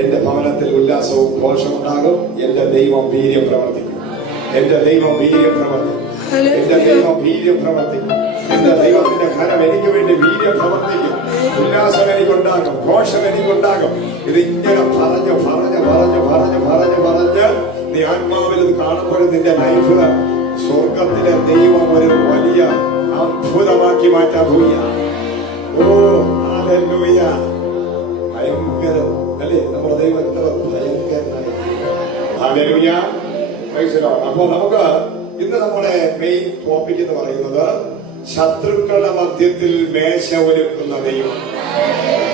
എന്റെ ഭവനത്തിൽ ഉല്ലാസവും ഘോഷമുണ്ടാകും. എന്റെ ദൈവം വീര്യം പ്രവർത്തിക്കും. എന്റെ ദൈവം വീര്യം പ്രവർത്തിക്കും. എന്റെ ദൈവം വീര്യം പ്രവർത്തിക്കും. എന്റെ ദൈവത്തിന്റെ കരം എനിക്ക് വേണ്ടി വീര്യം പ്രവർത്തിക്കും. ഉല്ലാസം എനിക്കുണ്ടാകും, ഘോഷം എനിക്കുണ്ടാകും. ഇതിങ്ങനെ പറഞ്ഞ് പറഞ്ഞ് പറഞ്ഞ് പറഞ്ഞ് പറഞ്ഞ് പറഞ്ഞ് നീ ആത്മാവിൽ ഇത് കാണുമ്പോഴും നിന്റെ ലൈഫ് സ്വർഗത്തിലെ ദൈവം ഒരു വലിയ അത്ഭുതമാക്കി മാറ്റാൻ പോവുക. ഓ ഹല്ലേലൂയ! ഭയങ്കരം അല്ലേ നമ്മുടെ ദൈവം, എത്ര ഭയങ്കരനായി. ഹല്ലേലൂയ! അപ്പൊ നമുക്ക് ഇന്ന് നമ്മുടെ മെയിൻ ടോപ്പിക് എന്ന് പറയുന്നത് ശത്രുക്കളുടെ മധ്യത്തിൽ മേശ ഒരുക്കുന്ന ദൈവം.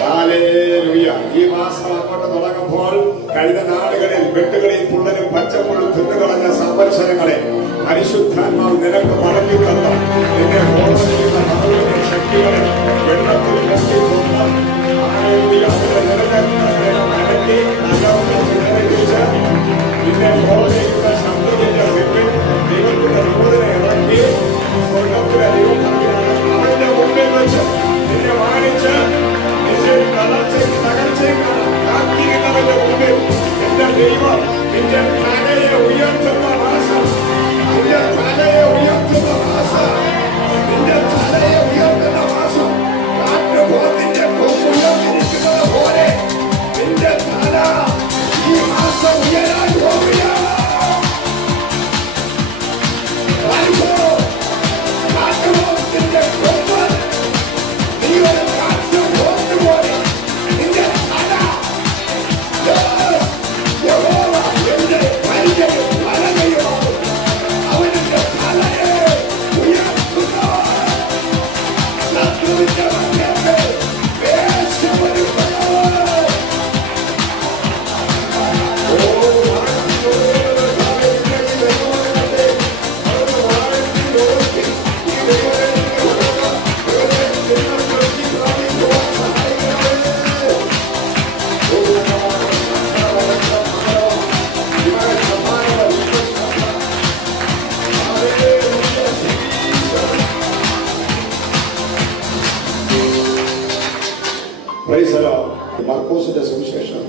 ഹല്ലേലൂയ! ഈ മാസം അങ്ങോട്ട് തുടങ്ങുമ്പോൾ കഴിഞ്ഞ നാളുകളിൽ വെട്ടുകളിൽ പുള്ളനും പച്ചപ്പുള്ളും തിന്നുകളഞ്ഞ സംവത്സരങ്ങളെ പരിശുദ്ധാത്മാവ് നിനക്ക് മടക്കി തന്ന നിന്നെ ഓർമ്മിക്കുന്ന ശക്തികളെ വെള്ളത്തിൽ പിന്നെ ഓർമ്മിക്കുന്ന ശബ്ദത്തിന്റെ ദൈവത്തിന്റെ നൂതനെ ഇറക്കി സ്വർഗത്തിലെ അവന്റെ മുമ്പിൽ വെച്ച് നിന്നെ മാനിച്ച് നിന്റെ തകർച്ചയും കാത്തിരിക്കുന്നവന്റെ മുമ്പിൽ എന്റെ ദൈവം നിന്റെ തലയെ ഉയർത്തുന്ന മാസം, നിന്റെ തലയെ ഉയർത്തുന്ന മാസം, നിന്റെ തലയെ ഉയർത്തുന്ന മാസം. കാട്ടുപോത്തിന്റെ കൊമ്പുയർത്തിരിക്കുന്നത് പോലെ നിന്റെ തല ഈ മാസം ഉയരാൻ പോവുകയാണ്. കാട്ടുപോത്തിന്റെ കൊമ്പ് നീ ഒരു കാട്ടുപോത്ത് പോലെ നിന്റെ തല എന്റെ പരിചയം തലകയോ അവന്റെ തലയെ ഉയർത്തുന്ന ശത്രുവിന്റെ മധ്യത്തിൽ വേഷമൊരുക്കുന്നത്. മർക്കോസിന്റെ സുവിശേഷം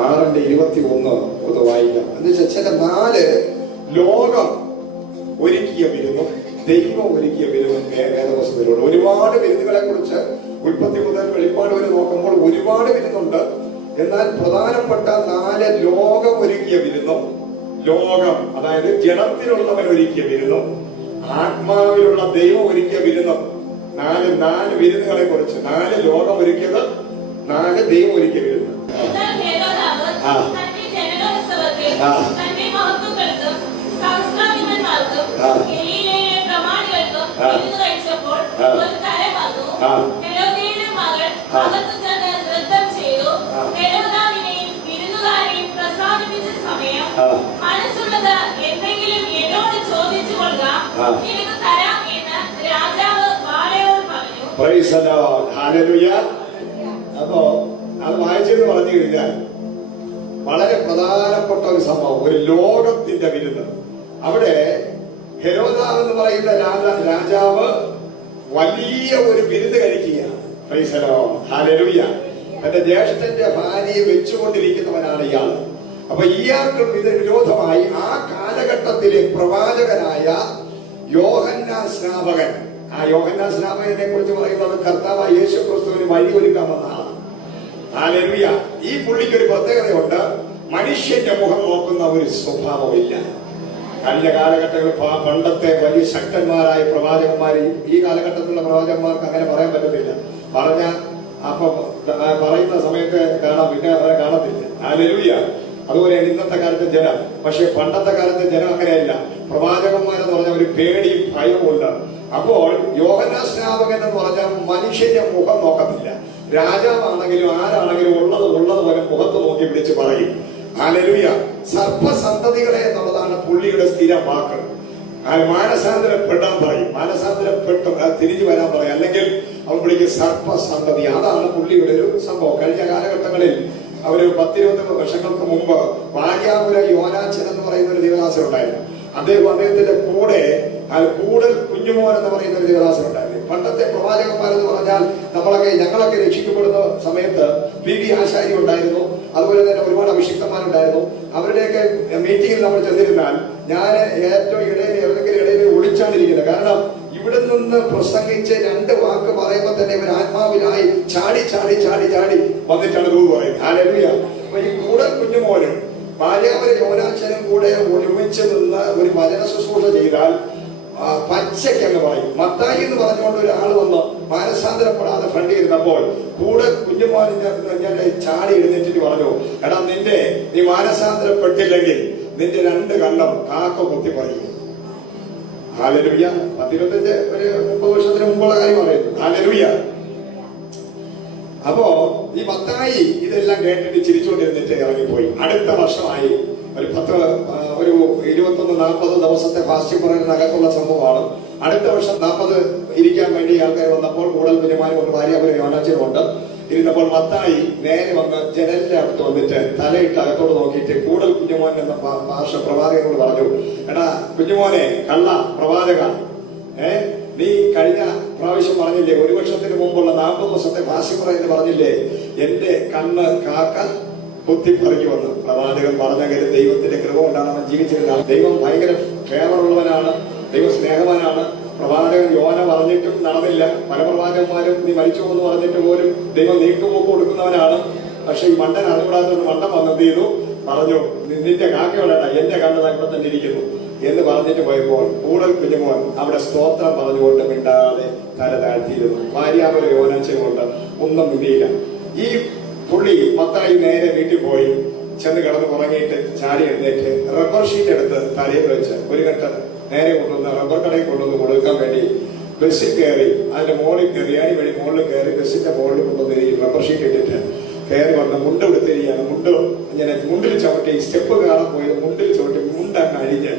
6:21 ഒന്ന് വായിക്കാം. എന്നുവെച്ചാൽ ചില 4 ലോകം ഒരുക്കിയ വിരുന്നും ദൈവം ഒരുക്കിയ വിരുന്നും വേദപുസ്തകത്തിലുണ്ട്. ഒരുപാട് വിരുന്നുകളെ കുറിച്ച് ഉൽപ്പത്തി മുതൽ വെളിപ്പാട് വരെ നോക്കുമ്പോൾ ഒരുപാട് വിരുന്നുണ്ട്. എന്നാൽ പ്രധാനപ്പെട്ട 4 ലോകം ഒരുക്കിയ വിരുന്നും, ലോകം അതായത് ജഡത്തിലുള്ളവൻ ഒരുക്കിയ വിരുന്നും, ആത്മാവിലുള്ള ദൈവം ഒരുക്കിയ വിരുന്നും, 4 വിരുന്നുകളെ കുറിച്ച് 4 ലോകം ഒരുക്കിയത്, 4 ദൈവം ഒരുക്കിയ വിരുന്ന്. അപ്പോ അത് വായിച്ചെന്ന് പറഞ്ഞു കഴിഞ്ഞാൽ വളരെ പ്രധാനപ്പെട്ട ഒരു സംഭവം, ഒരു ലോകത്തിന്റെ വിരുന്ന്. അവിടെ ഹെരോദാവ് എന്ന് പറയുന്ന രാജാവ് വലിയ ഒരു വിരുന്ന് കഴിക്കുകയാണ്. ഹല്ലേലൂയ! തന്റെ ജ്യേഷ്ഠന്റെ ഭാര്യയെ വെച്ചുകൊണ്ടിരിക്കുന്നവനാണ് ഇയാൾ. അപ്പൊ ഇയാൾക്ക് വിരോധമായി ആ കാലഘട്ടത്തിലെ പ്രവാചകനായ യോഹന്നാൻ സ്നാപകൻ, ആ യോഹന്നാൻ സ്നാപകനെ കുറിച്ച് പറയുന്നത് കർത്താവായ യേശു ക്രിസ്തുവിന് വഴി ഒരുക്കാൻ വന്ന ആളാണ്. ഹല്ലേലൂയ! ഈ പുള്ളിക്ക് ഒരു പ്രത്യേകതയുണ്ട്, മനുഷ്യന്റെ മുഖം നോക്കുന്ന ഒരു സ്വഭാവമില്ല. കഴിഞ്ഞ കാലഘട്ടങ്ങളിൽ പണ്ടത്തെ വലിയ ശക്തന്മാരായ പ്രവാചകന്മാർ, ഈ കാലഘട്ടത്തിലുള്ള പ്രവാചകന്മാർക്ക് അങ്ങനെ പറയാൻ പറ്റത്തില്ല. പറഞ്ഞ അപ്പൊ പറയുന്ന സമയത്ത് കാണാം, പിന്നെ അവരെ കാണത്തില്ല. ഹല്ലേലൂയ! അതുപോലെയാണ് ഇന്നത്തെ കാലത്തെ ജനം. പക്ഷെ പണ്ടത്തെ കാലത്തെ ജനം അങ്ങനെയല്ല. പ്രവാചകന്മാരെന്ന് പറഞ്ഞാൽ ഒരു പേടിയും ഭയവും ഉണ്ട്. അപ്പോൾ യോഹന്നാൻ സ്നാപകൻ എന്ന് പറഞ്ഞാൽ മനുഷ്യന്റെ മുഖം നോക്കത്തില്ല. രാജാവാണെങ്കിലും ആരാണെങ്കിലും ഉള്ളത് പോലെ മുഖത്ത് നോക്കി വിളിച്ച് പറയും. ഹല്ലേലൂയ! സർപ്പസന്തതികളെ എന്നുള്ളതാണ് പുള്ളിയുടെ സ്ഥിരം വാക്ക്. മാനസാന്തരപ്പെടാൻ പറയും, മാനസാന്തരപ്പെട്ട് തിരിഞ്ഞു വരാൻ പറയും, അല്ലെങ്കിൽ അവൻ വിളിക്കും സർപ്പസന്തതി. അതാണ് പുള്ളിയുടെ ഒരു സംഭവം. കഴിഞ്ഞ കാലഘട്ടങ്ങളിൽ അവര് 10-20 വർഷങ്ങൾക്ക് മുമ്പ് വാര്യാപുര യോനാച്ചൻ എന്ന് പറയുന്ന ഒരു ദേവദാസൻ ഉണ്ടായിരുന്നു. അദ്ദേഹത്തിന്റെ കൂടെ കൂടൽ കുഞ്ഞുമോൻ എന്ന് പറയുന്ന ഒരു ദേവദാസൻ ഉണ്ടായിരുന്നു. പണ്ടത്തെ പ്രവാചകന്മാരെന്ന് പറഞ്ഞാൽ ഞങ്ങളൊക്കെ രക്ഷിക്കപ്പെടുന്ന സമയത്ത് പി.വി. ആശാരി ഉണ്ടായിരുന്നു, അതുപോലെ തന്നെ ഒരുപാട് അഭിഷിക്തന്മാരുണ്ടായിരുന്നു. അവരുടെയൊക്കെ മീറ്റിംഗിൽ നമ്മൾ ചെന്നിരുന്നാൽ ഞാൻ ഏറ്റവും ഇടയിൽ ഒളിച്ചാണ്ടിരിക്കുന്നത്. കാരണം ഇവിടെ നിന്ന് പ്രസംഗിച്ച് 2 വാക്ക് പറയുമ്പോൾ തന്നെ ഇവർ ആത്മാവിലായി ചാടി ചാടി ചാടി ചാടി വന്നിട്ടാണ് ദൂത് പറയുന്നത്. ഹല്ലേലൂയ. അപ്പൊ ഈ കൂടെ കുഞ്ഞുമോനും ഭാര്യാവരെ യോനാച്ചനും കൂടെ ഒരുമിച്ച് നിന്ന് ഒരു വചന ശുശ്രൂഷ ചെയ്താൽ പച്ചയ്ക്ക് അങ്ങ് പറയും. മത്തായി എന്ന് പറഞ്ഞുകൊണ്ട് ഒരാൾ വന്ന് മാനസാന്തരപ്പെടാതെ ഫ്രണ്ട് ഇരുന്നപ്പോൾ കൂടെ കുഞ്ഞുമോനെ ചാടി എഴുന്നേറ്റിട്ട് പറഞ്ഞു, എടാ നീ മാനസാന്തരപ്പെട്ടില്ലെങ്കിൽ നിന്റെ 2 കണ്ണം കാക്ക കുത്തി പറയും. ഹല്ലേലൂയ. 10-25 ഒരു 30 വർഷത്തിന് മുമ്പുള്ള കാര്യം പറയുന്നു. ഹല്ലേലൂയ. അപ്പോ ഈ മത്തായി ഇതെല്ലാം കേട്ടിട്ട് ചിരിച്ചുകൊണ്ടിരുന്നിട്ട് ഇറങ്ങിപ്പോയി. അടുത്ത വർഷമായി ഒരു 21-40 ദിവസത്തെ ഫാസ്റ്റിംഗ് പറയുന്നതിനകത്തുള്ള സംഭവമാണ്. അടുത്ത വർഷം 40 ഇരിക്കാൻ വേണ്ടി ആൾക്കാർ വന്നപ്പോൾ കൂടുതൽ കുഞ്ഞുമാരും കൊണ്ട് ഭാര്യ യോനാച്ചനുണ്ട് ഇരുന്നപ്പോൾ മത്തായി നേരെ വന്ന് ജനലിന്റെ അടുത്ത് വന്നിട്ട് തലയിട്ട് അകത്തോട് നോക്കിയിട്ട് കൂടുതൽ കുഞ്ഞുമോൻ എന്ന പ്രവാചകനോട് പറഞ്ഞു, എടാ കുഞ്ഞുമോനെ കള്ള പ്രവാചക, നീ കഴിഞ്ഞ പ്രാവശ്യം പറഞ്ഞില്ലേ 1 വർഷത്തിന് മുമ്പുള്ള 40 ദിവസത്തെ ഫാസ്റ്റിംഗ് പറയുന്നത് പറഞ്ഞില്ലേ എന്റെ കണ്ണ് കാക്ക കുത്തിപ്പറിക്കുമെന്ന്. പ്രവാചകൻ പറഞ്ഞെങ്കിൽ ദൈവത്തിന്റെ കൃപ കൊണ്ടാണ് അവൻ ജീവിച്ചിരുന്നത്. ദൈവം ഭയങ്കര ഫേവറുള്ളവനാണ്, ദൈവ സ്നേഹവാനാണ്. പ്രവാചകൻ യോന പറഞ്ഞിട്ടും നടന്നില്ല. പല പ്രവാചകന്മാരും നീ മരിച്ചു എന്ന് പറഞ്ഞിട്ട് പോലും ദൈവം നീക്കുപോക്ക് കൊടുക്കുന്നവനാണ്. പക്ഷെ ഈ മണ്ടൻ അറിവിടാത്തൊരു മണ്ടൻ വന്നെന്ത് ചെയ്തു, പറഞ്ഞു നിന്റെ കാക്കയോടാ എന്റെ കണ്ണ് ഇവിടെ തന്നെ ഇരിക്കുന്നു എന്ന് പറഞ്ഞിട്ട് പോയപ്പോൾ കൂടുതൽ കുഞ്ഞുമോൻ അവിടെ സ്തോത്രം പറഞ്ഞുകൊണ്ട് മിണ്ടാതെ തല താഴ്ത്തിയിരുന്നു. ഭാര്യാവരെ യോനാച്ചനുകൊണ്ട് ഒന്നും മിണ്ടിയില്ല. ഈ പുള്ളി മത്തായി നേരെ വീട്ടിൽ പോയി ചെന്ന് കിടന്ന് ഉറങ്ങിയിട്ട് ചാടി എഴുന്നേറ്റ് റബ്ബർ ഷീറ്റ് എടുത്ത് തലയിൽ വെച്ച് ഒരു കെട്ട് നേരെ കൊണ്ടുവന്ന് റബ്ബർ കടയിൽ കൊണ്ടുവന്ന് കൊടുക്കാൻ വേണ്ടി ബസ്സിൽ കയറി അതിന്റെ മുകളിൽ കയറി വഴി മുകളിൽ കയറി ബസ്സിന്റെ മുകളിൽ കൊണ്ടുവന്ന് ഈ റബ്ബർ ഷീറ്റ് ഇട്ടിട്ട് കയറി വന്ന് മുണ്ട് എടുത്തിരിക്കുകയാണ്. ഇങ്ങനെ മുണ്ടിൽ ചവിട്ടി സ്റ്റെപ്പ് കാണാൻ പോയത് മുണ്ടിൽ ചവിട്ടി മുണ്ടങ്ങ് അഴിഞ്ഞ്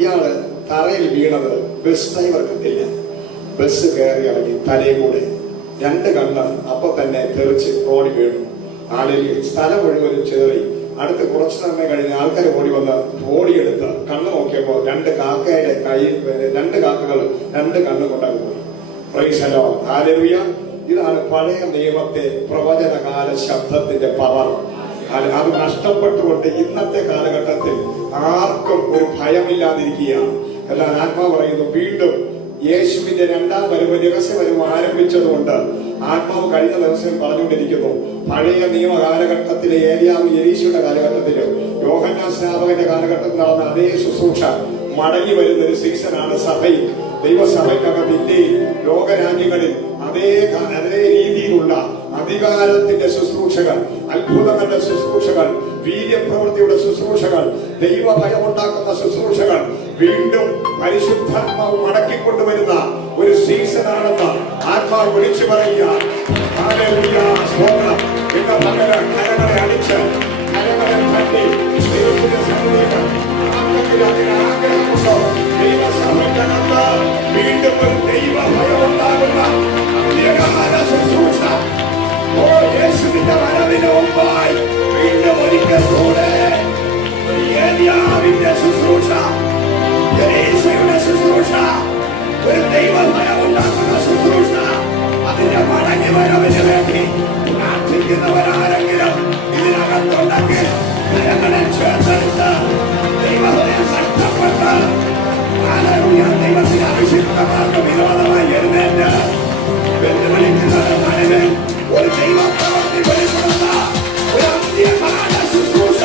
ഇയാള് തറയിൽ വീണത് ബസ് ഡ്രൈവർക്കില്ല. ബസ് കയറി ഇറങ്ങി തലയും കൂടെ 2 കണ്ണ് അപ്പൊ തന്നെ തെറിച്ച് റോഡിൽ വീണു. ആളിൽ സ്ഥലം മുഴുവനും ചേറി. അടുത്ത് കുറച്ചു സമയം കഴിഞ്ഞ് ആൾക്കാർ ഓടി വന്ന് ഓടിയെടുത്ത് കണ്ണ് നോക്കിയപ്പോ 2 കാക്കയുടെ കയ്യിൽ 2 കാക്കകൾ 2 കണ്ണ് കൊണ്ടാണ് പോയി. Price the Lord. ഹല്ലേലൂയ. ഇതാണ് പഴയ നിയമത്തെ പ്രവചനകാല ശബ്ദത്തിന്റെ പവർ. അത് നഷ്ടപ്പെട്ടുകൊണ്ട് ഇന്നത്തെ കാലഘട്ടത്തിൽ ആർക്കും ഒരു ഭയമില്ലാതിരിക്കുകയാണ്. എന്നാൽ ആത്മാവ് പറയുന്നു വീണ്ടും യേശുവിന്റെ 2ാം വരവ് രഹസ്യവരവ് ആരംഭിച്ചതുകൊണ്ട് ആത്മാവ് കഴിഞ്ഞ ദിവസം പറഞ്ഞുകൊണ്ടിരിക്കുന്നു. പഴയ നിയമ കാലഘട്ടത്തിലെ ഏലിയാവ് എലീശയുടെ കാലഘട്ടത്തില് യോഹന്നാൻ സ്നാപകന്റെ കാലഘട്ടത്തിൽ നടന്ന അതേ ശുശ്രൂഷ മടങ്ങി വരുന്ന ഒരു സീസണാണ് സഭയിൽ. ദൈവസഭയ്ക്കകത്ത് ഇന്ത്യയിൽ ലോകരാജ്യങ്ങളിൽ അതേ രീതിയിലുള്ള അധികാരത്തിന്റെ ശുശ്രൂഷകൾ, അത്ഭുതങ്ങളുടെ ശുശ്രൂഷകൾ, വീര്യപ്രവൃത്തിയുടെ ശുശ്രൂഷകൾ, ദൈവഭയമുണ്ടാക്കുന്ന ശുശ്രൂഷകൾ വീണ്ടും പരിശുദ്ധാത്മാവ് മടക്കിക്കൊണ്ടുവരുന്ന ഒരു സീസണാണെന്ന് ആത്മാവ് വിളിച്ചു പറയുക. ഇന്ന് പകല് കരങ്ങളെ അടിച്ച് കരങ്ങളെ തട്ടി ദൈവത്തിന്റെ സന്നിധിയിൽ അതിന് ആഗ്രഹമുണ്ടോ? ദൈവസഭയ്ക്കകത്ത് വീണ്ടും ഒരു ദൈവഭയമുണ്ടാകുന്ന അന്ത്യകാല ശുശ്രൂഷ. ഓ യേശുവിന്റെ വരവിന് മുമ്പായി വീണ്ടും ഒരിക്കൽ കൂടെ ഏലിയാവിന്റെ ശുശ്രൂഷ, എലീശയുടെ ശുശ്രൂഷ, ഒരു ദൈവഭയമുണ്ടാക്കുന്ന ശുശ്രൂഷ, അതിന്റെ മടങ്ങി വരവിന് വേണ്ടി പ്രാർത്ഥിക്കുന്നവരാരെങ്കിലും ഇതിനകത്തുണ്ടെങ്കിൽ കരങ്ങളെ ചേർത്തെടുത്ത് ദൈവഭയം നഷ്ടപ്പെട്ട് ദൈവത്തിന് അഭിഷിക്തമാർക്ക് വിരോധമായി എഴുന്നേറ്റ് വെല്ലുവിളിക്കുന്നത് മനസ്സിൽ ഒരു ദൈവപ്രവൃത്തി വെളിപ്പെടുന്ന ഒരു അന്ത്യകാല ശുശ്രൂഷ.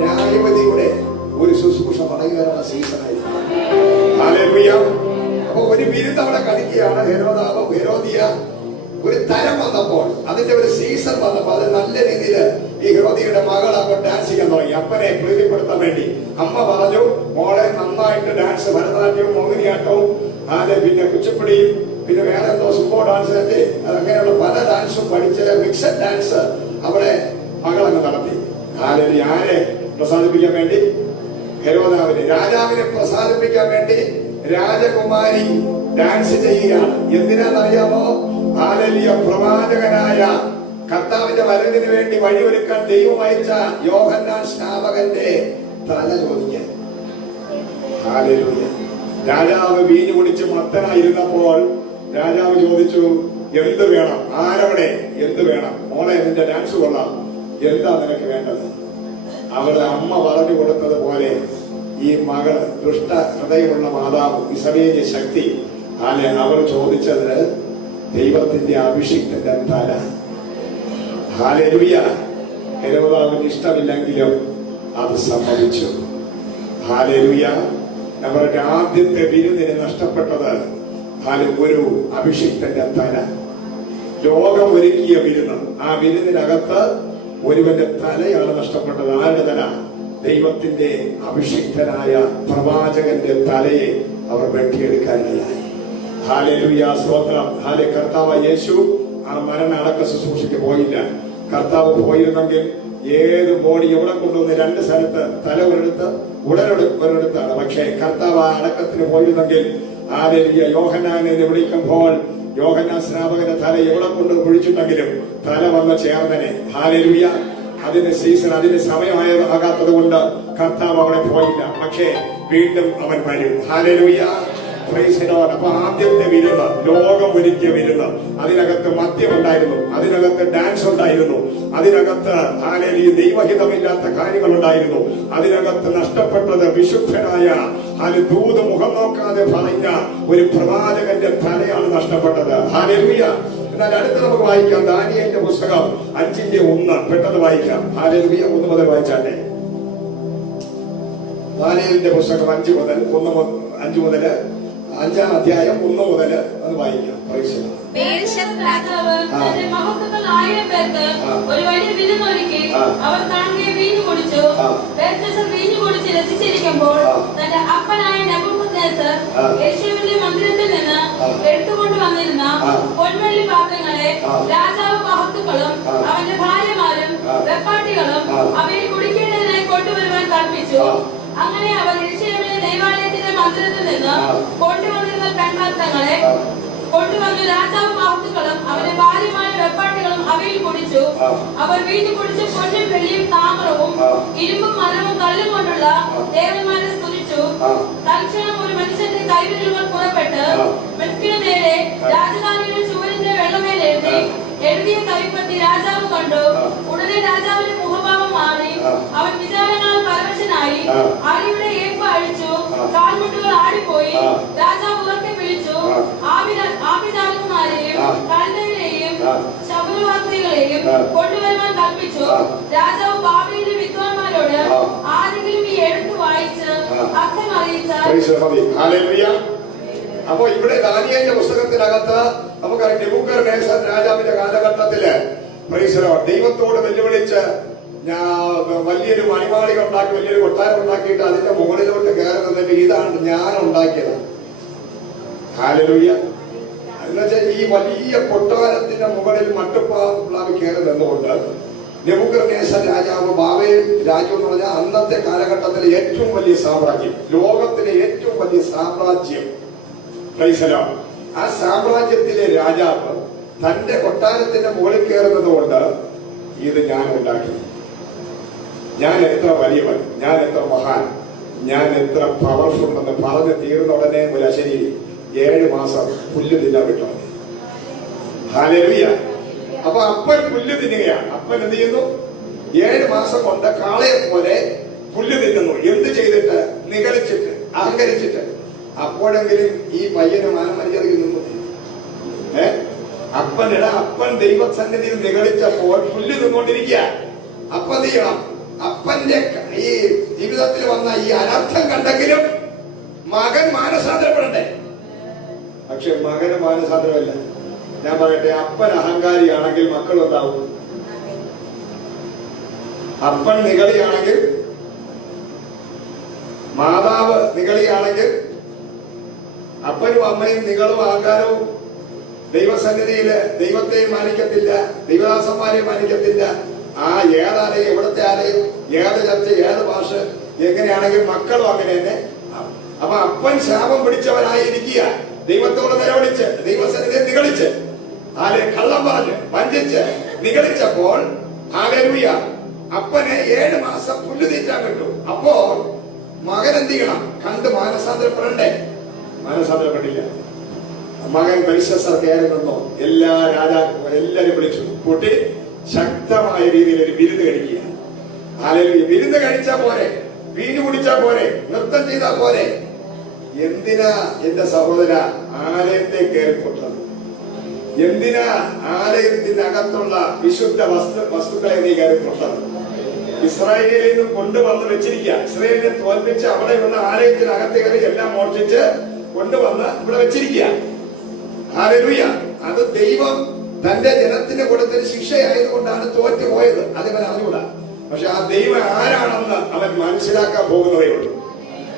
ന്യായവതിയുടെ ഒരു ശുശ്രൂഷ പറയുകയാണ് സീസണായിരിക്കും. ഹല്ലേലൂയ. അപ്പൊ ഒരു വിരുന്ന് അവിടെ കളിക്കുകയാണ്. ഹെരോദിയ ഒരു തരം വന്നപ്പോൾ, അതിന്റെ ഒരു സീസൺ വന്നപ്പോൾ, അത് നല്ല രീതിയിൽ ഈ ഹെരോദിയുടെ മകൾ അങ്ങോട്ട് ഡാൻസ് ചെയ്യാൻ തുടങ്ങി. അപ്പനെ പ്രീതിപ്പെടുത്താൻ വേണ്ടി അമ്മ പറഞ്ഞു, മോളെ നന്നായിട്ട് ഡാൻസ്, ഭരതനാട്യവും മോഹിനിയാട്ടവും പിന്നെ കുച്ചിപ്പുടിയും പിന്നെ വേറെ എന്തോ സുപ്പോ ഡാൻസ് അല്ലേ, അങ്ങനെയുള്ള പല ഡാൻസും പഠിച്ച് മിക്സഡ് ഡാൻസ് അവിടെ മകളങ്ങ് നടത്തി. ആരെ പ്രസാദിപ്പിക്കാൻ വേണ്ടി? ഹെരോദാവിനെ, രാജാവിനെ പ്രസാദിപ്പിക്കാൻ വേണ്ടി രാജകുമാരി ഡാൻസ് ചെയ്യുകയാണ്. എന്തിനാണെന്നറിയാമോ? ഹാലേലൂയ, പ്രവാചകനായ കർത്താവിന്റെ വരവിന് വേണ്ടി വഴിയൊരുക്കാൻ ദൈവം അയച്ച യോഹന്നാൻ സ്നാപകന്റെ തല ചോദിക്കാൻ. ഹാലേലൂയ. രാജാവ് വീഞ്ഞു കുടിച്ച് മത്തനായിരുന്നപ്പോൾ രാജാവ് ചോദിച്ചു, എന്ത് വേണം? ആരവിടെ? എന്ത് വേണം? മോളെ, നിന്റെ ഡാൻസ് കൊള്ളാം, എന്താ നിനക്ക് വേണ്ടത്? അവളുടെ അമ്മ പറഞ്ഞു കൊടുത്തതുപോലെ ഈ മകള്, ദുഷ്ട ഹൃദയമുള്ള മാതാവ്, ഇസബേലിന്റെ ശക്തി, അവൾ ചോദിച്ചത് ദൈവത്തിന്റെ അഭിഷിക്തന്റെ തല. ഹാലേലൂയ. ഹെരോദാവിന് ഇഷ്ടമില്ലെങ്കിലും അത് സമ്മതിച്ചു. ഹാലേലൂയ. അവരുടെ ആദ്യത്തെ വിരുന്നിന് നഷ്ടപ്പെട്ടത് ഒരു അഭിഷിക്തന്റെ തല. ലോകം ഒരുക്കിയ വിരുന്ന്, ആ വിരുന്നിനകത്ത് ഒരുവന്റെ തലയാണ് നഷ്ടപ്പെട്ടത്. ആരുടെ തല? ദൈവത്തിന്റെ അഭിഷിക്തനായ പ്രവാചകന്റെ തലയെ അവർ വെട്ടിയെടുക്കാനിടയായി. ഹാലേലൂയ, സ്തോത്രം. കർത്താവ് യേശു ആ മരണ അടക്ക ശുശ്രൂഷയ്ക്ക് പോയില്ല. കർത്താവ് പോയിരുന്നെങ്കിൽ ഏത് ബോഡി എവിടെ കൊണ്ടുവന്ന് രണ്ട് സ്ഥലത്ത്, തല ഒരിടത്താണ്. പക്ഷേ കർത്താവ് ആ അടക്കത്തിന് പോയിരുന്നെങ്കിൽ ഹാലേലൂയ, യോഹന്നാനെ വിളിക്കുമ്പോൾ യോഹന്നാൻ സ്നാപകന്റെ തല എവിടെ കൊണ്ട് കുഴിച്ചിട്ടെങ്കിലും തല വന്ന് ചേർന്നനെ. ഹാലേലൂയ. അതിന്റെ സീസൺ, അതിന്റെ സമയമാകാത്തത് കൊണ്ട് കർത്താവ് അവിടെ പോയില്ല. പക്ഷേ വീണ്ടും അവൻ വരും. ഹാലേലൂയ. അപ്പൊ ആദ്യത്തെ വിരുന്ന്, ലോകം ഒരുക്കിയ വിരുന്ന്, അതിനകത്ത് മദ്യം ഉണ്ടായിരുന്നു, അതിനകത്ത് ഡാൻസ് ഉണ്ടായിരുന്നു, അതിനകത്ത് ഹാലേലൂയ ദൈവഹിതമില്ലാത്ത കാര്യങ്ങൾ ഉണ്ടായിരുന്നു, അതിനകത്ത് നഷ്ടപ്പെട്ടത് വിശുദ്ധനായ ദൂത് മുഖം നോക്കാതെ പറഞ്ഞ ഒരു പ്രവാചകന്റെ തലയാണ് നഷ്ടപ്പെട്ടത്. ഹാലേലൂയ. എന്നാൽ അടുത്ത് നമുക്ക് വായിക്കാം ദാനിയേലിന്റെ പുസ്തകം 5:1. പെട്ടെന്ന് വായിക്കാം. ഹാലേലൂയ. 1 മുതൽ വായിച്ചാട്ടെ. ദാനിയേലിന്റെ പുസ്തകം 5 മുതൽ 5-ാം അധ്യായം 1 മുതൽ അത് വായിക്കാം. ഒരു വലിയ വിരുന്നൊരുക്കി അവർ കാണുകയും വീഞ്ഞു കുടിച്ചു. വീഞ്ഞു കുടിച്ച് രസിച്ചിരിക്കുമ്പോൾ തന്റെ അപ്പനായ നെബൂഖദ്നേസർ യെരൂശലേമിലെ മന്ദിരത്തിൽ നിന്ന് എടുത്തുകൊണ്ട് വന്നിരുന്ന പൊൻവെള്ളി പാത്രങ്ങളെ രാജാവ് മഹത്തുക്കളും അവന്റെ ഭാര്യമാരും വെപ്പാട്ടികളും അവയിൽ കുടിക്കേണ്ടതിനായി കൊണ്ടുവരുവാൻ കൽപ്പിച്ചു. അങ്ങനെ അവർ യെരൂശലേമിലെ ദൈവാലയത്തിന്റെ മന്ദിരത്തിൽ നിന്ന് കൊണ്ടുവന്നിരുന്ന പെൺപാത്രങ്ങളെ കൊണ്ടുവന്നു രാജാവ് മഹത്തുക്കളും അവന്റെ ഭാര്യമായ വെപ്പാട്ടികളും അവയിൽ കുടിച്ചു. അവർ വീഞ്ഞു കുടിച്ച് പൊന്നും വെള്ളിയും താമ്രവും ഇരുമ്പും മരവും കല്ലും കൊണ്ടുള്ള ദേവന്മാരെ സ്തുതിച്ചു. തൽക്ഷണം ഒരു മനുഷ്യന്റെ കൈവിരലുകൾ പുറപ്പെട്ട് വ്യക്തിയുടെ നേരെ രാജധാനിയുടെ ചുവരിന്റെ വെള്ളമേൽ എഴുതിയ കൈപ്പത്തി രാജാവ് കണ്ടു. ഉടനെ രാജാവിന്റെ മുഖഭാവം മാറി അവൻ വിചാരങ്ങളാൽ പരവശനായി അരിയുടെ ഏപ്പ് അഴിച്ചു. കാൽമുട്ടുകൾ ആടിപ്പോയി. രാജാവ് ഉറക്കെ വിളിച്ചു ആഭിചാരന്മാരെയും കൽദയരെയും ശബരവാസികളെയും കൊണ്ടുവരുവാൻ കൽപ്പിച്ചു. രാജാവ് ബാബേലിലെ വിദ്വാൻമാരോട് ആരെങ്കിലും ഈ എഴുത്ത് വായിച്ച് അർത്ഥം അറിയിച്ചാൽ. അപ്പൊ ഇവിടെ ദാനിയേലിന്റെ പുസ്തകത്തിനകത്ത് നമുക്കറിയാം നെബൂഖദ്നേസർ രാജാവിന്റെ കാലഘട്ടത്തില് ദൈവത്തോട് വെല്ലുവിളിച്ച് വലിയൊരു മണിമാളിക ഉണ്ടാക്കി, വലിയൊരു കൊട്ടാരം ഉണ്ടാക്കിയിട്ട് അതിന്റെ മുകളിലോട്ട് കയറി നിന്നിട്ട് ഇതാണ് ഞാൻ ഉണ്ടാക്കിയത്. ഹാലേലൂയ. എന്നുവെച്ചാൽ ഈ വലിയ കൊട്ടാരത്തിന്റെ മുകളിൽ മട്ടുപ്പാവ് കയറി നിന്നുകൊണ്ട് നെബൂഖദ്നേസർ രാജാവ്, ബാബേൽ രാജ്യം എന്ന് പറഞ്ഞാൽ അന്നത്തെ കാലഘട്ടത്തിലെ ഏറ്റവും വലിയ സാമ്രാജ്യം, ലോകത്തിലെ ഏറ്റവും വലിയ സാമ്രാജ്യം. ആ സാമ്രാജ്യത്തിലെ രാജാവ് തന്റെ കൊട്ടാരത്തിന്റെ മുകളിൽ കയറുന്നത് കൊണ്ട് ഇത് ഞാൻ ഉണ്ടാക്കി, ഞാൻ എത്ര വലിയവൻ, ഞാൻ എത്ര മഹാൻ, ഞാൻ എത്ര പവർഫുൾ എന്ന് പറഞ്ഞ് തീർന്ന ഉടനെ മുലശ്ശേരി 7 മാസം പുല്ല് തിന്നാൻ വിട്ടു. ഹാലേലൂയ. അപ്പൊ അപ്പൻ പുല്ല് തിന്നുകയാണ്. അപ്പൻ എന്ത് ചെയ്യുന്നു? 7 മാസം കൊണ്ട് കാളയെ പോലെ പുല്ല് തിന്നുന്നു. എന്ത് ചെയ്തിട്ട്? നിഗളിച്ചിട്ട്, അഹങ്കരിച്ചിട്ട്. അപ്പോഴെങ്കിലും ഈ പയ്യന് മാനമര്യാദയ്ക്ക് നിന്നു. അപ്പൻ ദൈവസന്നിധിയിൽ നിഗളിച്ചപ്പോൾ പുല്ല് നിന്നുകൊണ്ടിരിക്കുക. അപ്പൻ എന്ത് ചെയ്യണം? അപ്പന്റെ ഈ ജീവിതത്തിൽ വന്ന ഈ അനർത്ഥം കണ്ടെങ്കിലും മകൻ മാനസാന്തരപ്പെടണ്ടേ? പക്ഷെ മകന് മാനസാന്തരമല്ല. ഞാൻ പറയട്ടെ, അപ്പൻ അഹങ്കാരിയാണെങ്കിൽ മക്കളുണ്ടാവും. അപ്പൻ നിഗളിയാണെങ്കിൽ, മാതാവ് നിഗളിയാണെങ്കിൽ, അപ്പനും അമ്മയും നികളും അഹങ്കാരവും ദൈവസന്നിധിയില് ദൈവത്തെ മാനിക്കത്തില്ല, ദൈവദാസന്മാരെ മാനിക്കത്തില്ല. ആ ഏതാലയം, എവിടത്തെ ആലയം, ഏത് ചർച്ച, ഏത് ഭാഷ, എങ്ങനെയാണെങ്കിൽ മക്കളും അങ്ങനെ തന്നെ. അപ്പൊ അപ്പൻ ശാപം പിടിച്ചവനായിരിക്കുക, ദൈവത്തോട് നിലവിളിച്ച് ദൈവസന്നിധിയെ നിഗളിച്ച് കള്ളം പറഞ്ഞ് വഞ്ചിച്ച് നിഗളിച്ചപ്പോൾ ഹല്ലേലൂയ, അപ്പനെ 7 മാസം പുല്ല് തീറ്റാൻ കിട്ടും. അപ്പോൾ മകൻ എന്ത് ചെയ്യണം? കണ്ട് മാനസാന്തരപ്പെടണ്ടേ? മാനസാന്തരപ്പെട്ടില്ല. മകൻ ബെൽശസ്സർ കയറി നിന്നോ, എല്ലാ രാജാക്കന്മാരും എല്ലാരും വിളിച്ചു കൂട്ടി ശക്തമായ രീതിയിൽ ഒരു വിരുന്ന് കഴിക്കുക. ഹല്ലേലൂയ. വിരുന്ന് കഴിച്ചാ പോരെ, വീഞ്ഞു കുടിച്ചാ പോരെ, നൃത്തം ചെയ്താ പോരെ? എന്തിനാ എന്റെ സഹോദര ആലയത്തെ കയറിപ്പൊട്ടത്? എന്തിനാ ആലയത്തിനകത്തുള്ള വിശുദ്ധ വസ്തുക്കളെ നീ കയറിപ്പൊട്ടത്? ഇസ്രായേലിൽ നിന്നും കൊണ്ടുവന്ന് വെച്ചിരിക്കുക. ഇസ്രായേലിനെ തോൽപ്പിച്ച് അവിടെയുള്ള ആലയത്തിനകത്ത് കയറി എല്ലാം മോഷ്ടിച്ച് കൊണ്ടുവന്ന് ഇവിടെ വെച്ചിരിക്കുക. ഹല്ലേലൂയ. അത് ദൈവം തന്റെ ജനത്തിന് കൊടുത്തൊരു ശിക്ഷയായതുകൊണ്ടാണ് തോറ്റു പോയത്. അതിവൻ അറിഞ്ഞൂടാ. പക്ഷെ ആ ദൈവം ആരാണെന്ന് അവൻ മനസ്സിലാക്കാൻ പോകുന്നതേ ഉള്ളൂ.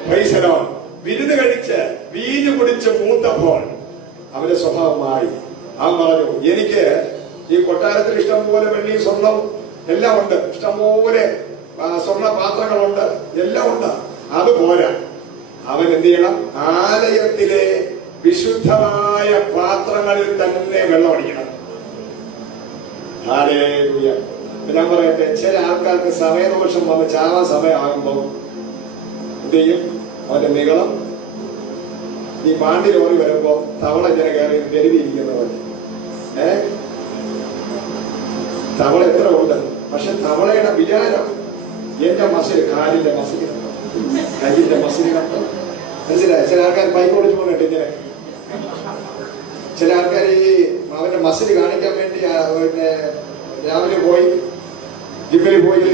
Price the Lord. വിരുന്ന് കഴിച്ച് വീഞ്ഞു കുടിച്ച് മൂത്തപ്പോൾ അവന്റെ സ്വഭാവം മാറി. അവൻ പറഞ്ഞു, എനിക്ക് ഈ കൊട്ടാരത്തിൽ ഇഷ്ടംപോലെ വെള്ളി സ്വർണം എല്ലാം ഉണ്ട്, ഇഷ്ടംപോലെ സ്വർണ്ണ പാത്രങ്ങളുണ്ട്, എല്ലാം ഉണ്ട്. അത് പോരാ, അവൻ എന്ത് ചെയ്യണം? ആലയത്തിലെ വിശുദ്ധമായ പാത്രങ്ങളിൽ തന്നെ വെള്ളം അടിക്കണം. ഹല്ലേലൂയ. ഞാൻ പറയട്ടെ, ചില ആൾക്കാർക്ക് സമയദോഷം വന്ന് ചാവാൻ സമയമാകുമ്പോ എന്ത് ചെയ്യും? അവന്റെ നികളം ഈ പാണ്ടി ലോറി വരുമ്പോ തവള ഇങ്ങനെ കയറി കരുതിയിരിക്കുന്നവർ. തവള എത്ര ഉണ്ട്? പക്ഷെ തവളയുടെ വിചാരം എന്റെ മസിൽ, കാലിന്റെ മസിൽ, കയ്യിന്റെ മസിൽ കണ്ടോ? മനസ്സിലായി? ചില ആൾക്കാർ ബൈക്ക് ഓടിച്ചു പോകട്ടെ ഇങ്ങനെ. ചില ആൾക്കാർ ഈ അവന്റെ മസിൽ കാണിക്കാൻ വേണ്ടി പിന്നെ രാവിലെ പോയി ജിമ്മിൽ പോയി